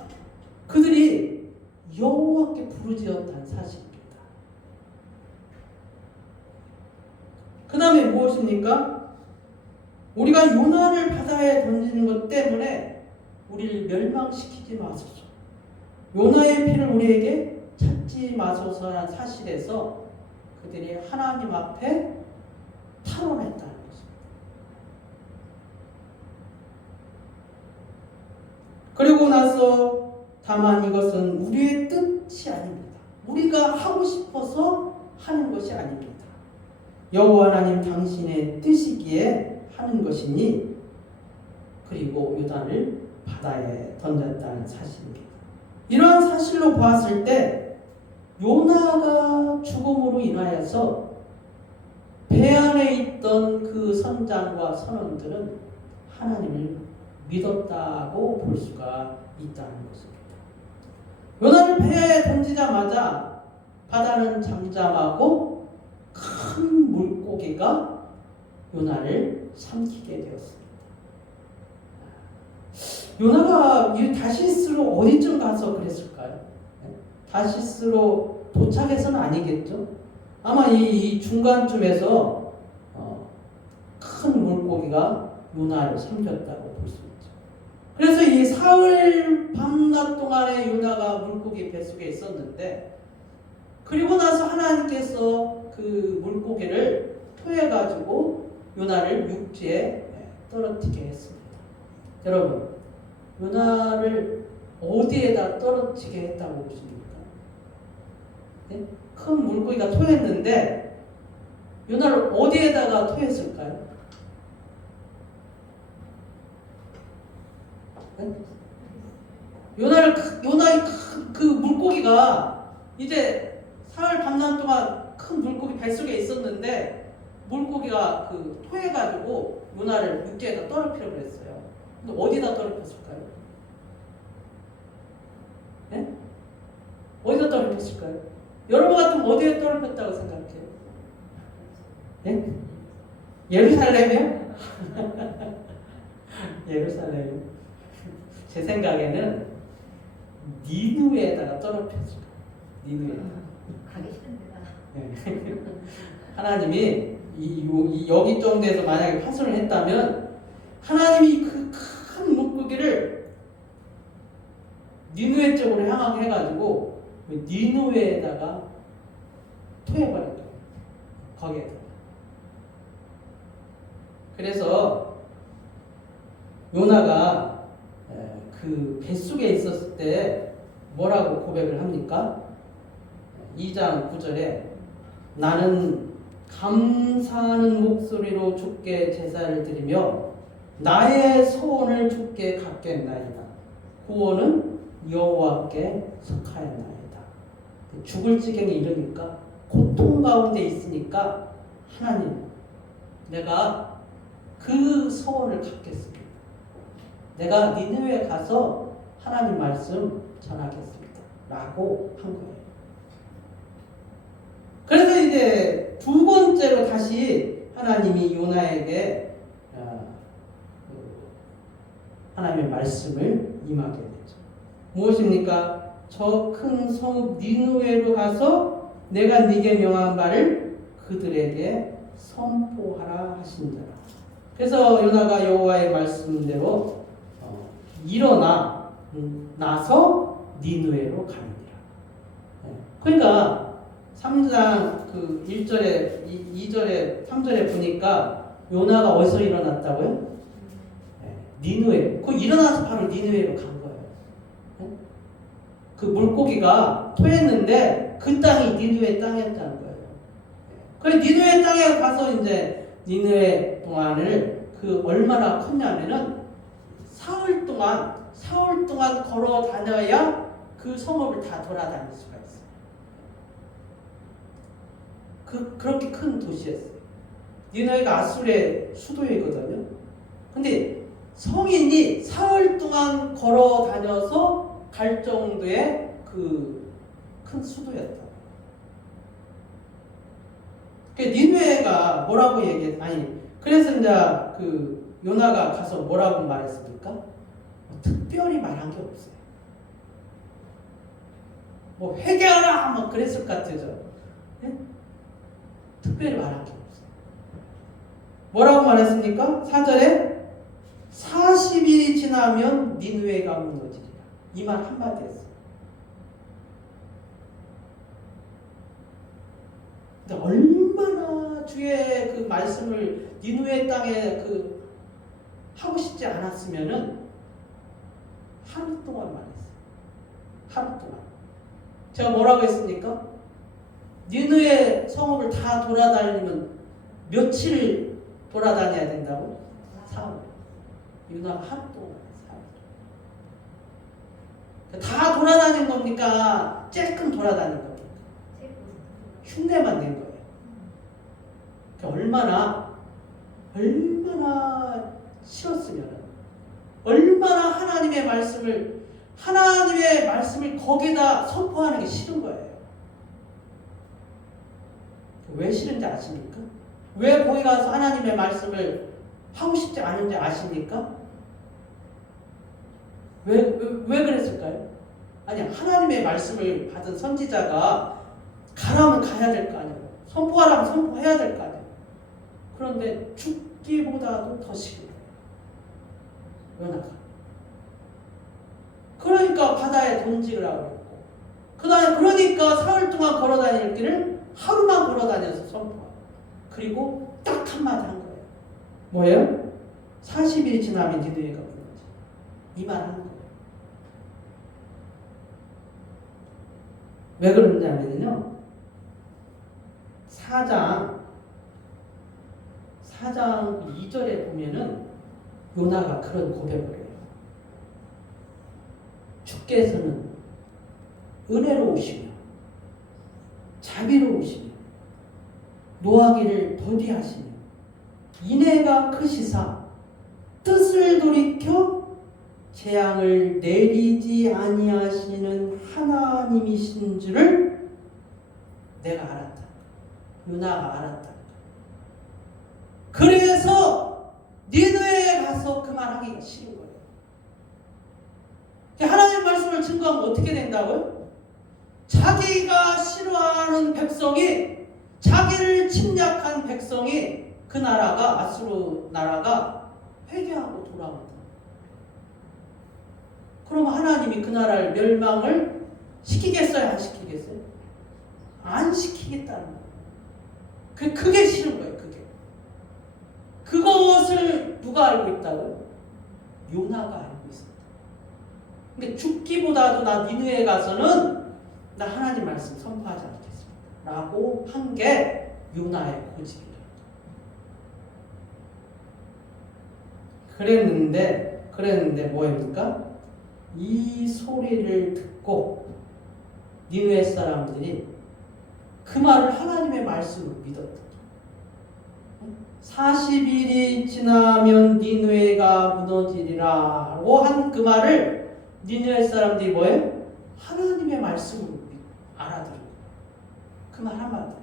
그들이 여호와께 부르짖었다는 사실입니다. 그 다음에 무엇입니까? 우리가 요나를 바다에 던지는 것 때문에 우리를 멸망시키지 마소서. 요나의 피를 우리에게 찾지 마소서라는 사실에서 그들이 하나님 앞에 탄원했다는 것입니다. 그리고 나서 다만 이것은 우리의 뜻이 아닙니다. 우리가 하고 싶어서 하는 것이 아닙니다. 여호와 하나님 당신의 뜻이기에 하는 것이니 그리고 요단을 바다에 던졌다는 사실입니다. 이러한 사실로 보았을 때 요나가 죽음으로 인하여서 배 안에 있던 그 선장과 선원들은 하나님을 믿었다고 볼 수가 있다는 것입니다. 요나를 배에 던지자마자 바다는 잠잠하고 큰 물고기가 요나를 삼키게 되었습니다. 요나가 다시스로 어디쯤 가서 그랬을까요? 다시스로 도착해서는 아니겠죠? 아마 이 중간쯤에서 큰 물고기가 요나를 삼켰다고 볼 수 있죠. 그래서 이 사흘 밤낮 동안에 요나가 물고기 뱃속에 있었는데, 그리고 나서 하나님께서 그 물고기를 토해가지고 요나를 육지에 떨어뜨리게 했습니다. 여러분, 요나를 어디에다 떨어뜨리게 했다고 보십니까? 네? 큰 물고기가 토했는데 요나를 어디에다가 토했을까요? 네? 요나의 그 물고기가 이제 사흘 밤낮 동안 큰 물고기 뱃속에 있었는데, 물고기가 그 토해가지고 요나를 육지에다 떨어뜨려 그랬어요. 근데 어디다 떨어뜨렸을까요? 네? 어디다 떨어뜨렸을까요? 여러분 같으면 어디에 떨어뜨렸다고 생각해요? 네? 예루살렘이요? 예루살렘. 제 생각에는 니누에다가 떨어뜨렸을 거예요. 니누에다가. 가기 싫은데다. 네. 하나님이 여기 정도에서 만약에 파손을 했다면, 하나님이 그 큰 물고기를 니누에 쪽으로 향하게 해가지고 니누에다가 토해버린 거예요. 거기에다가. 그래서 요나가 그 뱃속에 있었을 때 뭐라고 고백을 합니까? 2장 9절에 나는 감사하는 목소리로 주께 제사를 드리며 나의 소원을 주께 갚겠나이다. 구원은 여호와께 속하였나이다. 죽을 지경에 이르니까, 고통 가운데 있으니까, 하나님, 내가 그 소원을 갚겠습니다. 내가 니느웨에 가서 하나님 말씀 전하겠습니다. 라고 한 거예요. 그래서 이제 두 번째로 다시 하나님이 요나에게 하나님의 말씀을 임하게 되죠. 무엇입니까? 저 큰 성 니느웨로 가서 내가 네게 명한 바를 그들에게 선포하라 하신다라. 그래서 요나가 여호와의 말씀대로 일어나 나서 니느웨로 가니라. 그러니까 3장 그 1절에 2절에 3절에 보니까 요나가 어디서 일어났다고요? 니느웨. 그 일어나서 바로 니느웨로 간 거예요. 그 물고기가 토했는데 그 땅이 니느웨 땅이었다는 거예요. 그래서 니느웨 땅에 가서 이제 니느웨 동안을 그 얼마나 컸냐면은 사흘 동안 걸어 다녀야 그 성읍을 다 돌아다닐 수가 있어요. 그렇게 큰 도시였어요. 니느웨가 아수르의 수도이거든요. 근데 성인이 사흘 동안 걸어 다녀서 갈 정도의 그 큰 수도였다. 니느웨가 뭐라고 그래서 이제 그 요나가 가서 뭐라고 말했습니까? 특별히 말한 게 없어요. 뭐 회개하라 막 그랬을 것 같아요. 네? 특별히 말한 게 없어요. 뭐라고 말했습니까? 4절에 40일이 지나면 니느웨가 무너지리라. 이 말 한마디 했어요. 근데 얼마나 주의 그 말씀을 니느웨 땅에 그 하고 싶지 않았으면은 하루 동안 말했어요. 하루 동안. 제가 뭐라고 했습니까? 니느웨 성읍을 다 돌아다니면 며칠 돌아다녀야 된다고? 4일. 요나가 하루 동안 했어요. 다 돌아다닌 겁니까? 쬐끔 돌아다닌 겁니까? 흉내만 낸 거예요. 얼마나 싫었으면, 얼마나 하나님의 말씀을 거기다 선포하는 게 싫은 거예요. 왜 싫은지 아십니까? 왜 거기 가서 하나님의 말씀을 하고 싶지 않은지 아십니까? 왜 그랬을까요? 아니, 하나님의 말씀을 받은 선지자가 가라면 가야 될 거 아니에요. 선포하라면 선포해야 될 거 아니에요. 그런데 죽기보다도 더 싫은 거예요. 요나가. 그러니까 바다에 던지라고 했고, 그다음에 그러니까 사흘 동안 걸어 다닐 길을 하루만 걸어 다녀서 선포하고, 그리고 딱 한마디 한 거예요. 뭐예요? 40일이 지나면 니느웨가 무너져. 이 말 하는 거예요. 왜 그러냐면요, 4장 2절에 보면은 요나가 그런 고백을 해요. 주께서는 은혜로우시며 자비로우시며 노하기를 더디하시며 인애가 크시사 뜻을 돌이켜 재앙을 내리지 아니하시는 하나님이신 줄을 내가 알았다. 요나가 알았다. 그래서 니느웨에 가서 그 말 하기가 싫은 거예요. 하나님 말씀을 증거하면 어떻게 된다고요? 자기가 싫어하는 백성이, 자기를 침략한 백성이, 그 나라가, 아수르 나라가 회개하고 돌아온다. 그러면 하나님이 그 나라를 멸망을 시키겠어요? 안 시키겠어요? 안 시키겠다는 거예요. 그게 싫은 거예요. 그것을 누가 알고 있다고요? 요나가 알고 있습니다. 근데 죽기보다도 나 니느웨에 가서는 나 하나님 말씀 선포하지 않겠습니다 라고 한 게 요나의 고집이에요. 그랬는데 뭐입니까? 이 소리를 듣고 니느웨 사람들이 그 말을 하나님의 말씀으로 믿었다. 40일이 지나면 니느웨가 무너지리라고 한 그 말을 니느웨 사람들이 뭐예요? 하나님의 말씀으로 알아들은 그 말 한마디.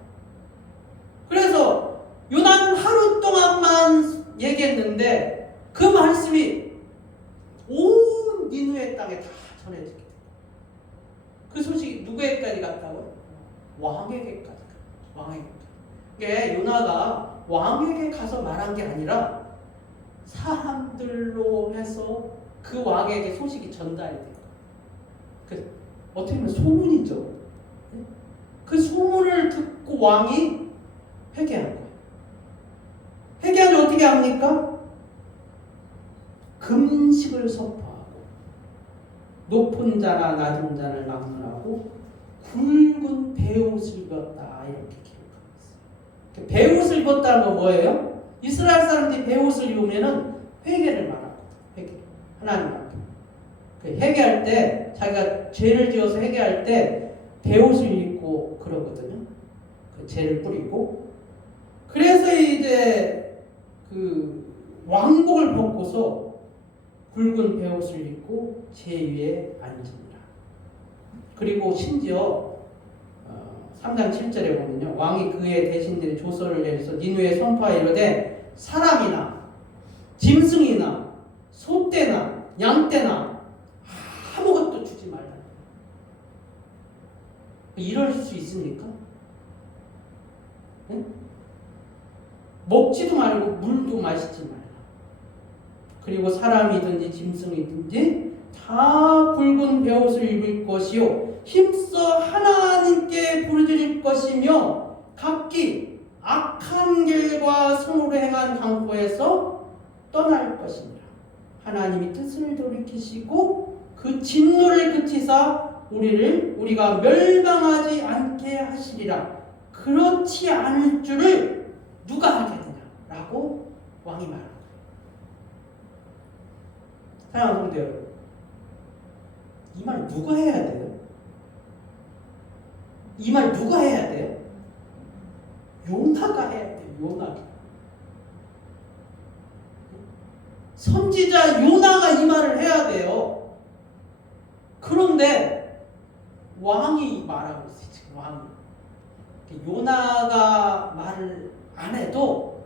그래서 요나는 하루 동안만 얘기했는데 그 말씀이 온 니느웨 땅에 다 전해지게 돼요. 그 소식이 누구에게까지 갔다고요? 왕에게까지 갔어요. 왕에게까지. 이게 요나가 왕에게 가서 말한 게 아니라 사람들로 해서 그 왕에게 소식이 전달이 돼요. 어떻게 보면 소문이죠. 그 소문을 듣고 왕이 회개한 거예요. 회개하면 어떻게 합니까? 금식을 선포하고 높은 자나 낮은 자를 막론하고 굵은 베옷을 입었다, 이렇게 기록하고 있어요. 베옷을 입었다는 건 뭐예요? 이스라엘 사람들이 베옷을 입으면은 회개를 말하거든. 회개. 하나님 앞에. 회개할 때, 자기가 죄를 지어서 회개할 때 베옷을 입고 그러거든요. 그 죄를 뿌리고. 그래서 이제 그 왕복을 벗고서 굵은 베옷을 입고 제 위에 앉습니다. 그리고 심지어 3장 7절에 보면요, 왕이 그의 대신들이 조서를 내려서 니느웨에 선포하여 이르되 사람이나 짐승이나 소떼나 양떼나 아무것도 주지 말라. 이럴 수 있습니까? 네? 먹지도 말고 물도 마시지 말라. 그리고 사람이든지 짐승이든지 다 굵은 베옷을 입을 것이요 힘써 하나님께 부르짖을 것이며 각기 악한 길과 손으로 행한 강포에서 떠날 것이니라. 하나님이 뜻을 돌이키시고 그 진노를 그치사 우리가 멸망하지 않게 하시리라. 그렇지 않을 줄을 누가 알겠느냐라고 왕이 말합니다. 사랑하는 성도 여러분, 이 말 누가 해야 돼요? 이 말 누가 해야 돼요? 요나가 해야 돼요. 요나가. 선지자 요나가 이 말을 해야 돼요. 그런데 왕이 말하고 있어요. 지금 왕이. 요나가 말을 안 해도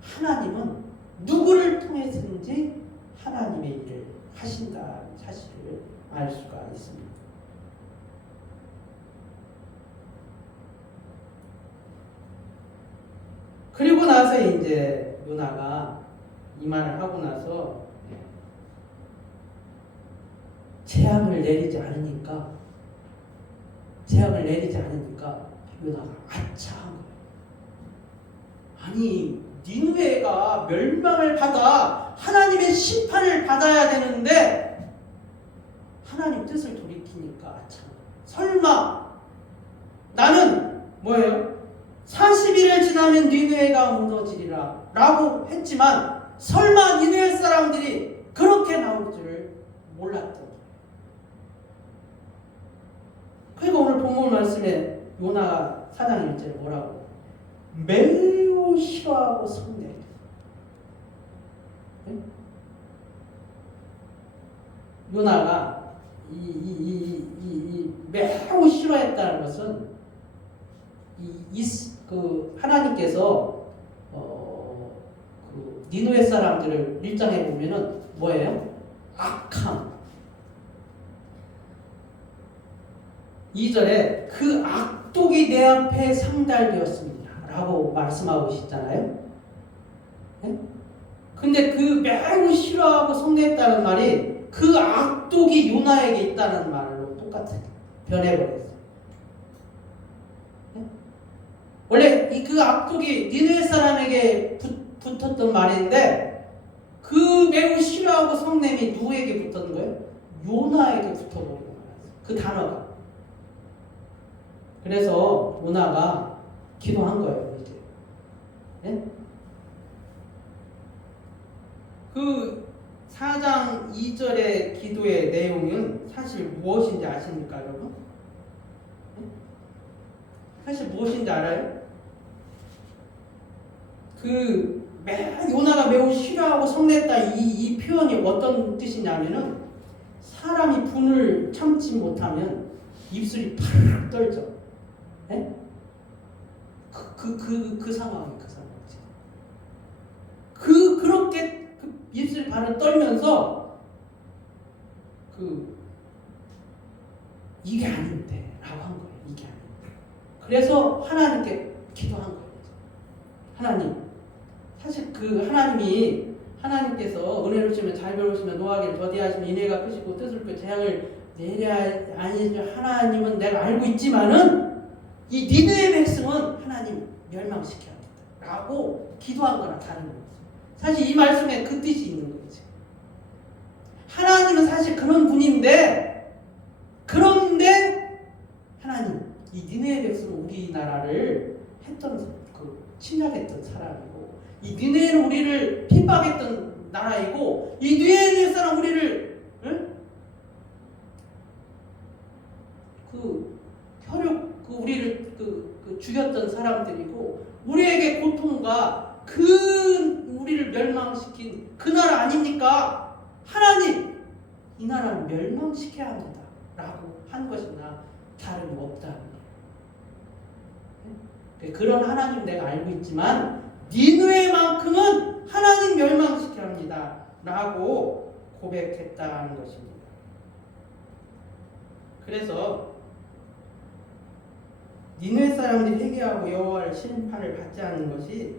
하나님은 누구를 통해서든지 하나님의 일을 하신다는 사실을 알 수가 있습니다. 그리고 나서 이제 요나가 이 말을 하고 나서 재앙을 내리지 않으니까 요나가 아차한 거예요. 아니 니느웨가 멸망을 받아 하나님의 심판을 받아야 되는데 하나님 뜻을 돌이키니까 아차한 거예요. 설마 나는 뭐예요? 40일을 지나면 니느웨가 무너지리라 라고 했지만 설마 니느웨 사람들이 그렇게 나올 줄 몰랐던 거예요. 그리고 오늘 본문 말씀에 요나가 4장 1절에 뭐라고? 매우 싫어하고 성내. 네? 요나가 매우 싫어했다는 것은 하나님께서 그 니느웨 사람들을 1장에 보면은 뭐예요? 악함. 2절에 그 악독이 내 앞에 상달되었습니다 라고 말씀하고 계시잖아요. 네? 근데 그 매우 싫어하고 성내했다는 말이 그 악독이 요나에게 있다는 말로 똑같아요. 변해버렸어요. 네? 원래 그 악독이 니느웨 사람에게 붙었던 말인데 그 매우 싫어하고 성냄이 누구에게 붙었는 거예요? 요나에게 붙어버린 거예요. 그 단어가. 그래서 요나가 기도한 거예요. 이제. 네? 그 4장 2절의 기도의 내용은 사실 무엇인지 아십니까, 여러분? 네? 사실 무엇인지 알아요? 요나가 매우 싫어하고 성냈다 이 표현이 어떤 뜻이냐면은 사람이 분을 참지 못하면 입술이 팍 떨죠. 네? 그 상황이지. 그렇게 입술이 바로 떨면서 이게 아닌데 라고 한 거예요. 이게 아닌데. 그래서 하나님께 기도한 거예요. 하나님, 사실 하나님께서 은혜를 주시면 잘 배우시면 노하기를 더디하시면 인애가 크시고 뜻을 그 재앙을 내려 아니 하나님은 내가 알고 있지만은 이 니느웨 백성은 하나님 멸망시켜야 된다 라고 기도한 거나 다른 거예요. 사실 이 말씀에 그 뜻이 있는 거죠. 하나님은 사실 그런 분인데 그런데 하나님 이 니느웨 백성은 우리나라를 침략했던 사람이고 이 니느웨는 우리를 핍박했던 나라이고 이 니느웨 사람 우리를 우리를 죽였던 사람들이고 우리에게 고통과 우리를 멸망시킨 그 나라 아닙니까? 하나님 이 나라를 멸망시켜야 합니다 라고 한 것이나 다름이 없다는 거예요. 그런 하나님 내가 알고 있지만 니느웨만큼은 하나님 멸망시켜야 합니다 라고 고백했다는 것입니다. 그래서 니느웨 사람들이 회개하고 여호와를 심판을 받지 않는 것이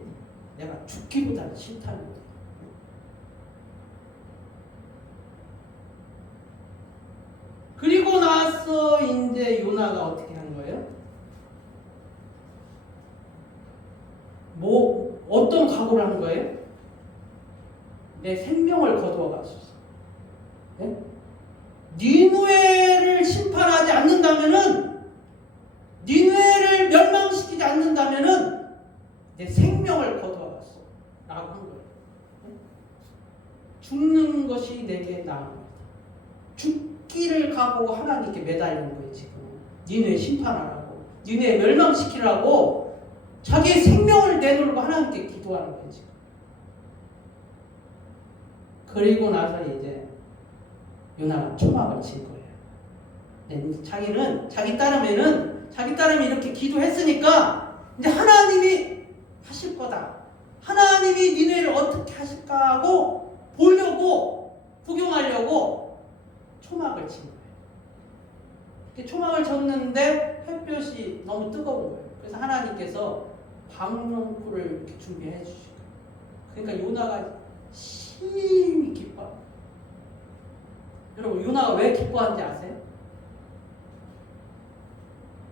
내가 죽기보다는 싫다는 거예요. 그리고 나서 이제 요나가 어떻게 한 거예요? 어떤 각오를 한 거예요? 내 생명을 거두어 가소서. 네? 니느웨를 심판하지 않는다면은 니느웨를 멸망시키지 않는다면은 내 생명을 거두어갔어 라고 한 거예요. 죽는 것이 내게 나옵니다. 죽기를 각오하고 하나님께 매달리는 거예요. 지금 니느웨 심판하라고 니느웨 멸망시키라고 자기의 생명을 내놓고 하나님께 기도하는 거예요. 지금. 그리고 나서 이제 요나가 초막을 친 거예요. 자기 딸아면이 이렇게 기도했으니까 이제 하나님이 하실 거다. 하나님이 니네를 어떻게 하실까 하고 보려고 구경하려고 초막을 친 거예요. 초막을 쳤는데 햇볕이 너무 뜨거운 거예요. 그래서 하나님께서 방명구를 이렇게 준비해 주시고 그러니까 요나가 심히 기뻐. 여러분 요나가 왜 기뻐하는지 아세요?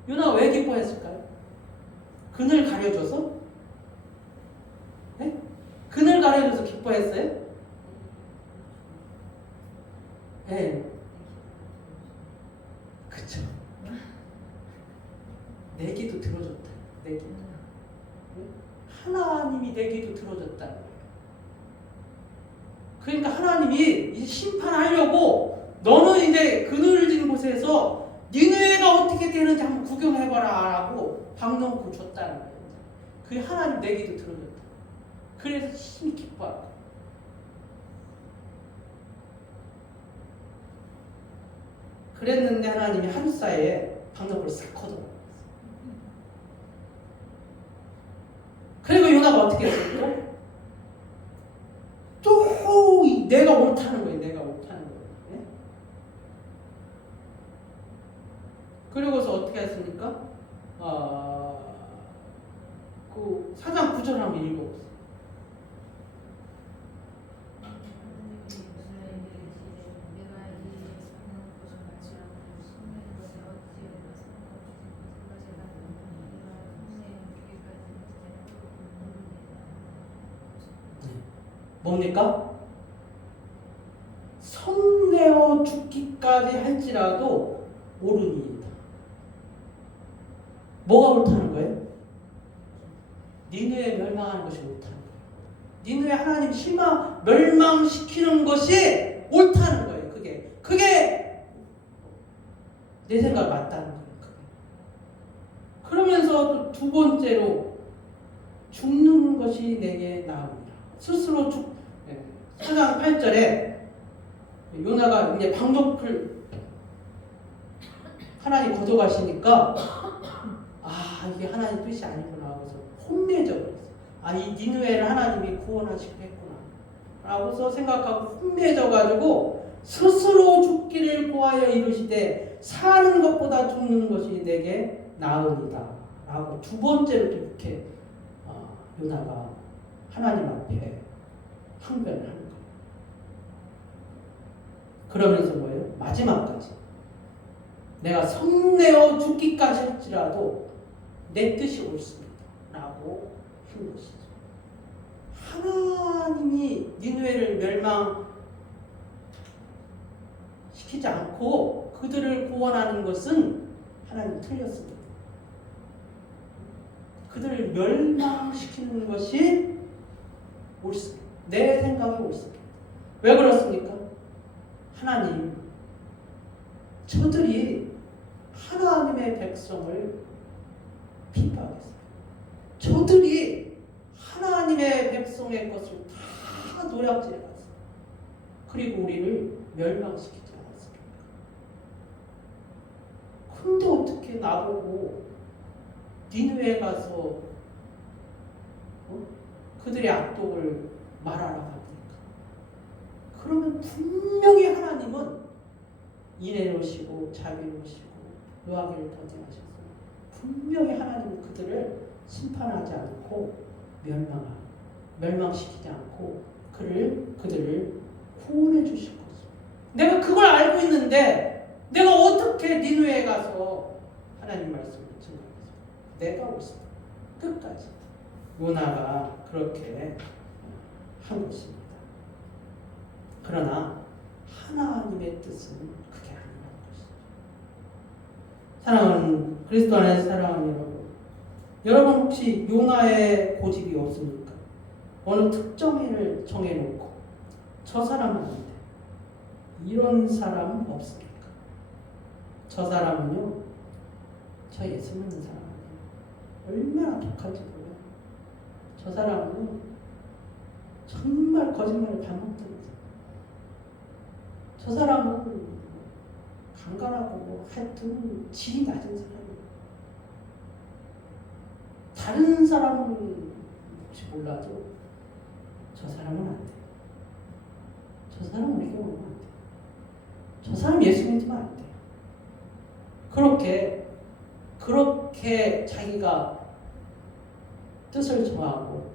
요나가 왜 기뻐했을까요? 그늘 가려줘서? 네? 그늘 가려줘서 기뻐했어요? 네. 그쵸. 내 기도 들어줬다. 내 기도. 하나님이 내 기도 들어줬다. 그러니까 하나님이 이제 심판하려고 너는 이제 그늘진 곳에서 니네가 어떻게 되는지 한번 구경해봐라 라고 박 넣고 줬다는 거예요. 그게 하나님 내 기도 들어줬다. 그래서 심히 기뻐하고. 그랬는데 하나님이 하루 사이에 박너를 싹 걷어버렸어요. 그리고 요나가 어떻게 했어요? 또 내가 옳다는 거예요. 내가 옳다는 거예요. 네? 그리고서 어떻게 했습니까? 그 4장 9절 한번 읽어보세요. 뭡니까? 성내어 죽기까지 할지라도 옳으니이다. 뭐가 옳다는 거예요? 니느웨 멸망하는 것이 옳다는 거예요. 니느웨 하나님 멸망시키는 것이 옳다는 거예요. 그게 내 생각 맞다는 거예요. 그러면서 또 두 번째로 죽는 것이 내게 나으니라. 스스로 4장 8절에 요나가 이제 방독을 하나님 거둬가시니까 이게 하나님 뜻이 아니구나 하고서 혼내져 버렸어. 이 니느웨를 하나님이 구원하시고 했구나 라고서 생각하고 혼내져 가지고 스스로 죽기를 고하여 이르시되 사는 것보다 죽는 것이 내게 나으리다 라고 두 번째로 이렇게 요나가 하나님 앞에 항변을 하는 거예요. 그러면서 뭐예요? 마지막까지 내가 성내어 죽기까지 할지라도 내 뜻이 옳습니다 라고 한 것이죠. 하나님이 니느웨를 멸망시키지 않고 그들을 구원하는 것은 하나님 틀렸습니다. 그들을 멸망시키는 것이 옳습니다. 내 생각이 옳습니다. 왜 그렇습니까? 하나님, 저들이 하나님의 백성을 핍박했어요. 저들이 하나님의 백성의 것을 다 노략질해갔어요. 그리고 우리를 멸망시키지 않았습니까? 근데 어떻게 나보고 니느웨에 가서 그들의 악독을 말하라고 합니까? 그러면 분명히 하나님은 인애로우시고 자비로우시고 노하기를 더디하셔서 분명히 하나님은 그들을 심판하지 않고 멸망시키지 않고 그들을 구원해 주실 것입니다. 내가 그걸 알고 있는데 내가 어떻게 니느웨에 가서 하나님 말씀을 증거하겠습니까? 내가 옳습니다. 끝까지 요나가 그렇게 한 것입니다. 그러나 하나님의 뜻은 그게 아니라는 것이죠. 사랑하는 그리스도 안에서 사랑하는 여러분 혹시 요나의 고집이 없습니까? 어느 특정인을 정해놓고 저 사람은 안 돼. 이런 사람은 없습니까? 저 사람은요, 저 예수 믿는 사람 아니에요. 얼마나 독한지 몰라요. 저 사람은 정말 거짓말을 밥 먹던 사람. 저 사람은 강간하고 하여튼 질이 낮은 사람이에요. 다른 사람은 혹시 몰라도 저 사람은 안 돼. 저 사람은 우리가 오면 안 돼. 저 사람 예수 믿으면 안 돼. 그렇게 자기가 뜻을 정하고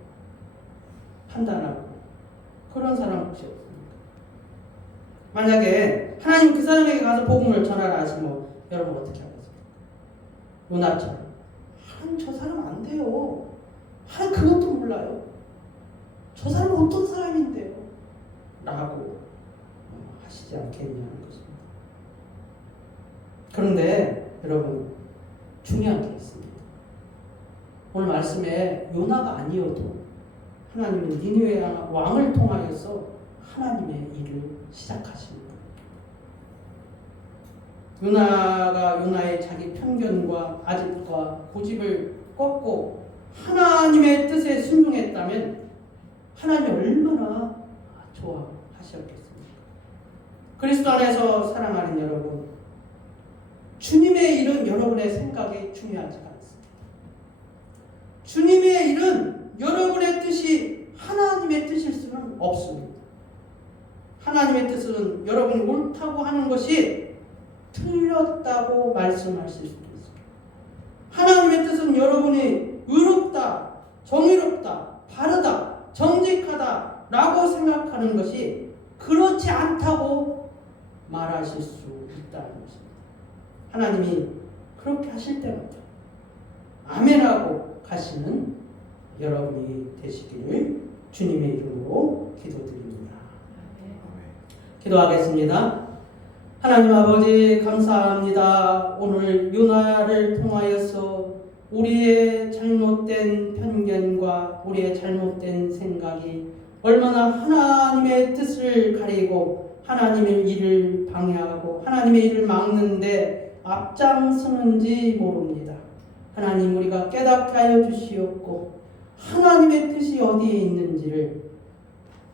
판단하고 그런 사람 혹시 없습니까? 만약에 하나님 그 사람에게 가서 복음을 전하라 하시면 여러분 어떻게 하겠어요? 요나처럼 하나님 저 사람 안 돼요. 하나님 그것도 몰라요. 저 사람은 어떤 사람인데요? 라고 하시지 않겠냐는 것입니다. 그런데 여러분 중요한 게 있습니다. 오늘 말씀에 요나가 아니어도 하나님은 니느웨 왕을 통하여서 하나님의 일을 시작하시는 거예요. 요나가 요나의 자기 편견과 아집과 고집을 꺾고 하나님의 뜻에 순종했다면 하나님이 얼마나 좋아하셨겠습니까? 그리스도 안에서 사랑하는 여러분, 주님의 일은 여러분의 생각이 중요하지 않습니다. 주님의 일은 여러분의 뜻이 하나님의 뜻일 수는 없습니다. 하나님의 뜻은 여러분이 옳다고 하는 것이 틀렸다고 말씀하실 수도 있습니다. 하나님의 뜻은 여러분이 의롭다, 정의롭다, 바르다, 정직하다 라고 생각하는 것이 그렇지 않다고 말하실 수 있다는 것입니다. 하나님이 그렇게 하실 때마다 아멘하고 가시는 여러분이 되시기를 주님의 이름으로 기도드립니다. 기도하겠습니다. 하나님 아버지 감사합니다. 오늘 요나를 통하여서 우리의 잘못된 편견과 우리의 잘못된 생각이 얼마나 하나님의 뜻을 가리고 하나님의 일을 방해하고 하나님의 일을 막는데 앞장서는지 모릅니다. 하나님 우리가 깨닫게 하여 주시옵고 하나님의 뜻이 어디에 있는지를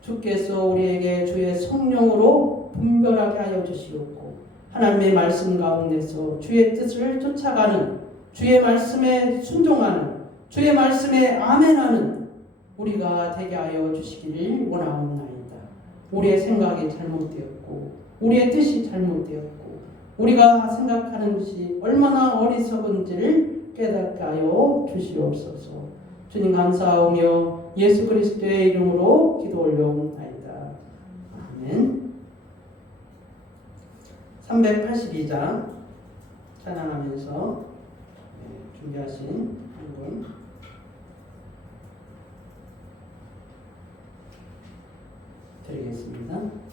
주께서 우리에게 주의 성령으로 분별하게 하여 주시옵고 하나님의 말씀 가운데서 주의 뜻을 쫓아가는 주의 말씀에 순종하는 주의 말씀에 아멘하는 우리가 되게 하여 주시기를 원하옵나이다. 우리의 생각이 잘못되었고 우리의 뜻이 잘못되었고 우리가 생각하는 것이 얼마나 어리석은지를 깨닫게 하여 주시옵소서. 주님 감사하오며 예수 그리스도의 이름으로 기도 올려옵나이다. 아멘. 382장 찬양하면서 준비하신 한 분 드리겠습니다.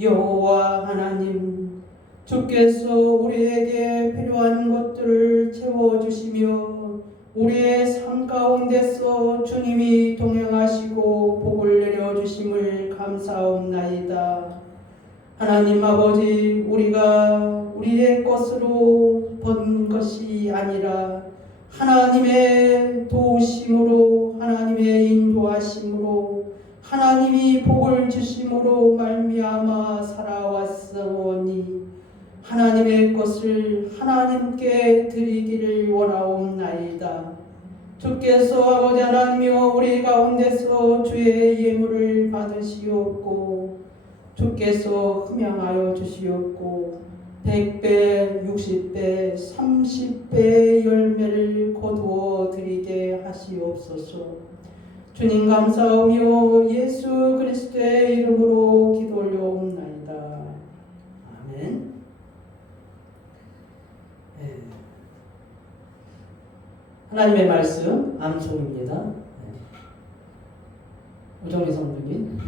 여호와 하나님, 주께서 우리에게 필요한 것들을 채워주시며 우리의 삶 가운데서 주님이 동행하시고 복을 내려주심을 감사옵나이다. 하나님 아버지, 우리가 우리의 것으로 번 것이 아니라 하나님의 도우심으로, 하나님의 인도하심으로, 하나님이 복을 주심으로 말미암아 살아왔사오니 하나님의 것을 하나님께 드리기를 원하옵나이다. 주께서 아버지 하나님이여 우리 가운데서 주의 예물을 받으시옵고 주께서 흠양하여 주시옵고 100배, 60배, 30배의 열매를 거두어 드리게 하시옵소서. 주님 감사하며 예수 그리스도의 이름으로 기도 올려옵나이다. 아멘. 하나님의 말씀 암송입니다. 우정희 성도님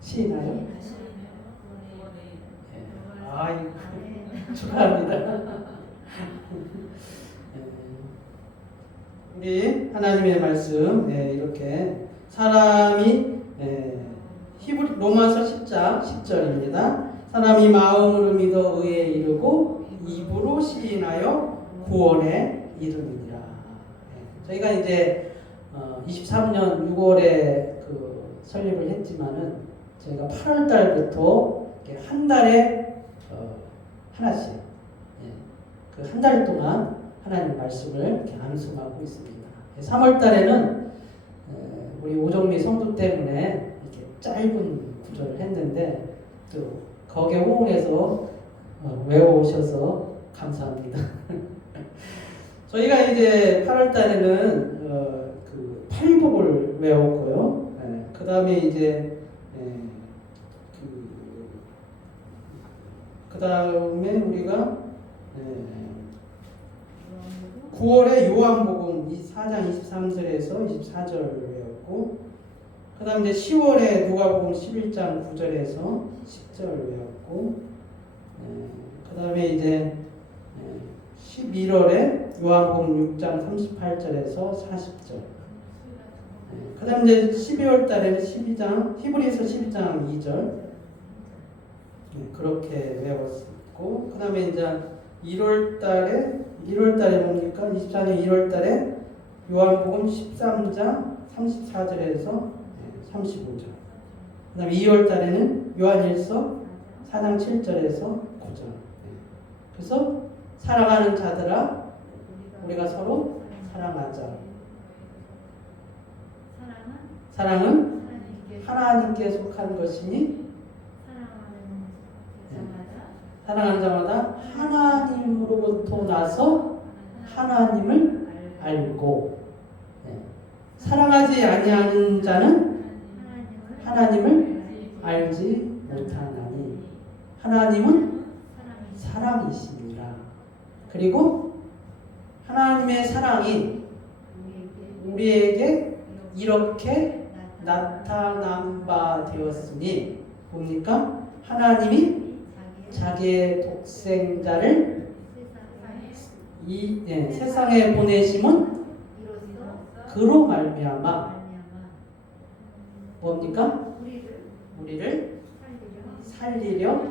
시나요? 아이 축하합니다. 우리 하나님의 말씀 이렇게 사람이 로마서 10장 10절입니다. 사람이 마음으로 믿어 의에 이르고 입으로 시인하여 구원에 이르느니라. 저희가 이제 23년 6월에 그 설립을 했지만은 저희가 8월 달부터 한 달에 하나씩 그 한 달 동안 하나님 말씀을 이렇게 암송하고 있습니다. 3월 달에는 우리 오정미 성도 때문에 이렇게 짧은 구절을 했는데 또 거기에 호응해서 외워오셔서 감사합니다. 저희가 이제 8월 달에는 그 팔복을 외웠고요. 그 다음에 이제 그 다음에 우리가 9월에 요한복음 4장 23절에서 24절을 외웠고 그 다음에 이제 10월에 누가복음 11장 9절에서 10절을 외웠고 그 다음에 이제 11월에 요한복음 6장 38절에서 40절 그 다음에 이제 12월 달에는 히브리서 12장 2절 그렇게 외웠고 그 다음에 이제 1월 달에 뭡니까? 24년 1월 달에 요한복음 13장 34절에서 35절 그 다음에 2월 달에는 요한일서 4장 7절에서 9절 그래서 사랑하는 자들아 우리가 서로 사랑하자. 사랑은 하나님께 속한 것이니 사랑하는 자마다 하나님으로부터 나서 하나님을 알고 사랑하지 아니하는 자는 하나님을 알지 못하나니 하나님은 사랑이시니라. 그리고 하나님의 사랑이 우리에게 이렇게 나타난 바 되었으니 뭡니까? 하나님이 자기의 독생자를 이 세상에 보내심은 그로 말미암아 뭡니까? 우리를 살리려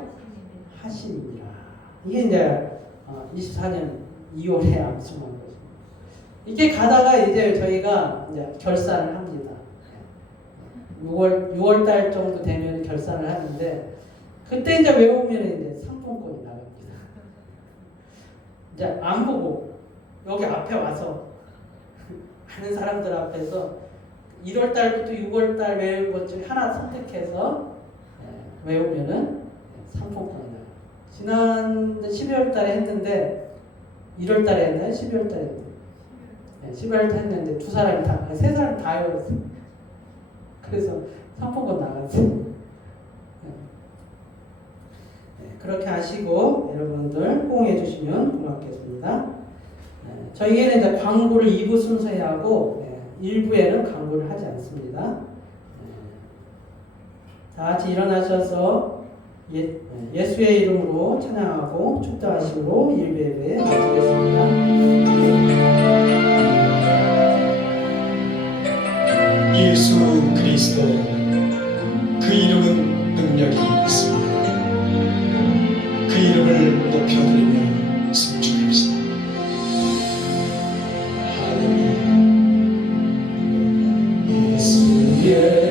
하심이라. 이게 이제 24년 2월에 암송한 거죠. 이게 가다가 이제 저희가 이제 결산을 합니다. 6월 달 정도 되면 결산을 하는데 그때 이제 외우면 이제 상품권이 나갑니다. 이제 안 보고 여기 앞에 와서 아는 사람들 앞에서 1월 달부터 6월 달 외운 것 중에 하나 선택해서 외우면은 상품권이 나요. 지난 12월 달에 했는데 1월 달에 했나요? 12월 달에 했나요? 12월 달에 했는데 세 사람이 다 외웠어요. 그래서 상품권 나갔어요. 그렇게 하시고 여러분들 호응해 주시면 고맙겠습니다. 저희에는 이제 광고를 2부 순서에 하고 일부에는 강구를 하지 않습니다. 다 같이 일어나셔서 예수의 이름으로 찬양하고 축도하심으로 일부 예배 마치겠습니다. 예수 그리스도 그 이름은 능력이 있습니다. 그 이름을 높여드리며颂축합시다. 할렐루야. 예수의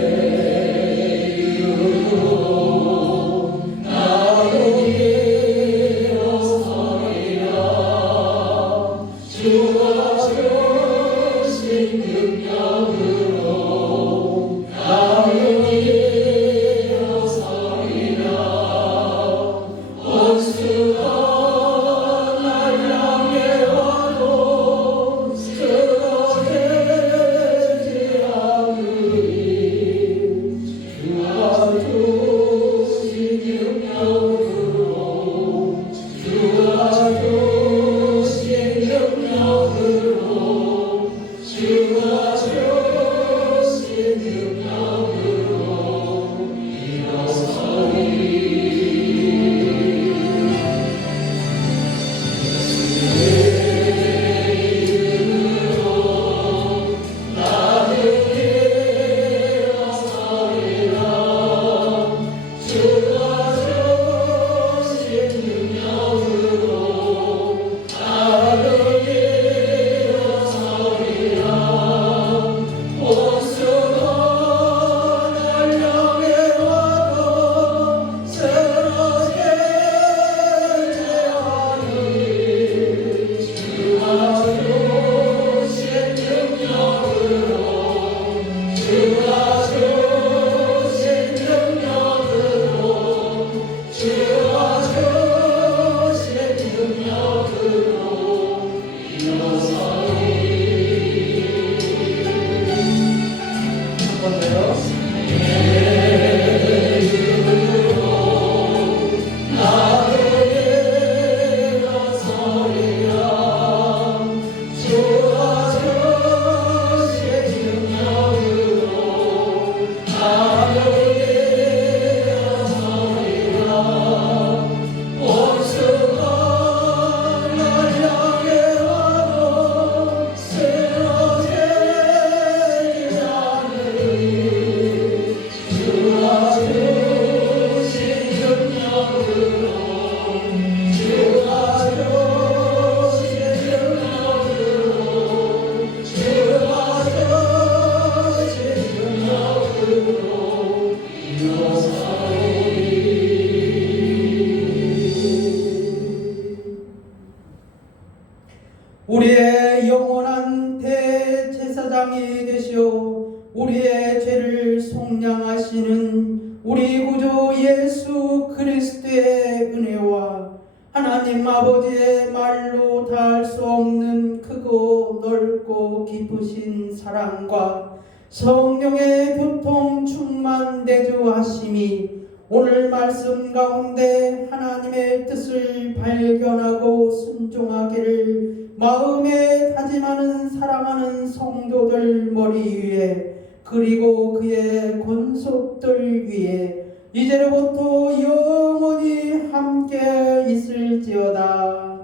우리의 영원한 대제사장이 되시오 우리의 죄를 속량하시는 우리 구주 예수 그리스도의 은혜와 하나님 아버지의 말로 다할 수 없는 크고 넓고 깊으신 사랑과 성령의 교통 충만 내주하심이 오늘 말씀 가운데 하나님의 뜻을 발견하고 순종하기를 마음에 다짐하는 사랑하는 성도들 머리 위에 그리고 그의 권속들 위에 이제로부터 영원히 함께 있을지어다.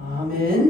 아멘.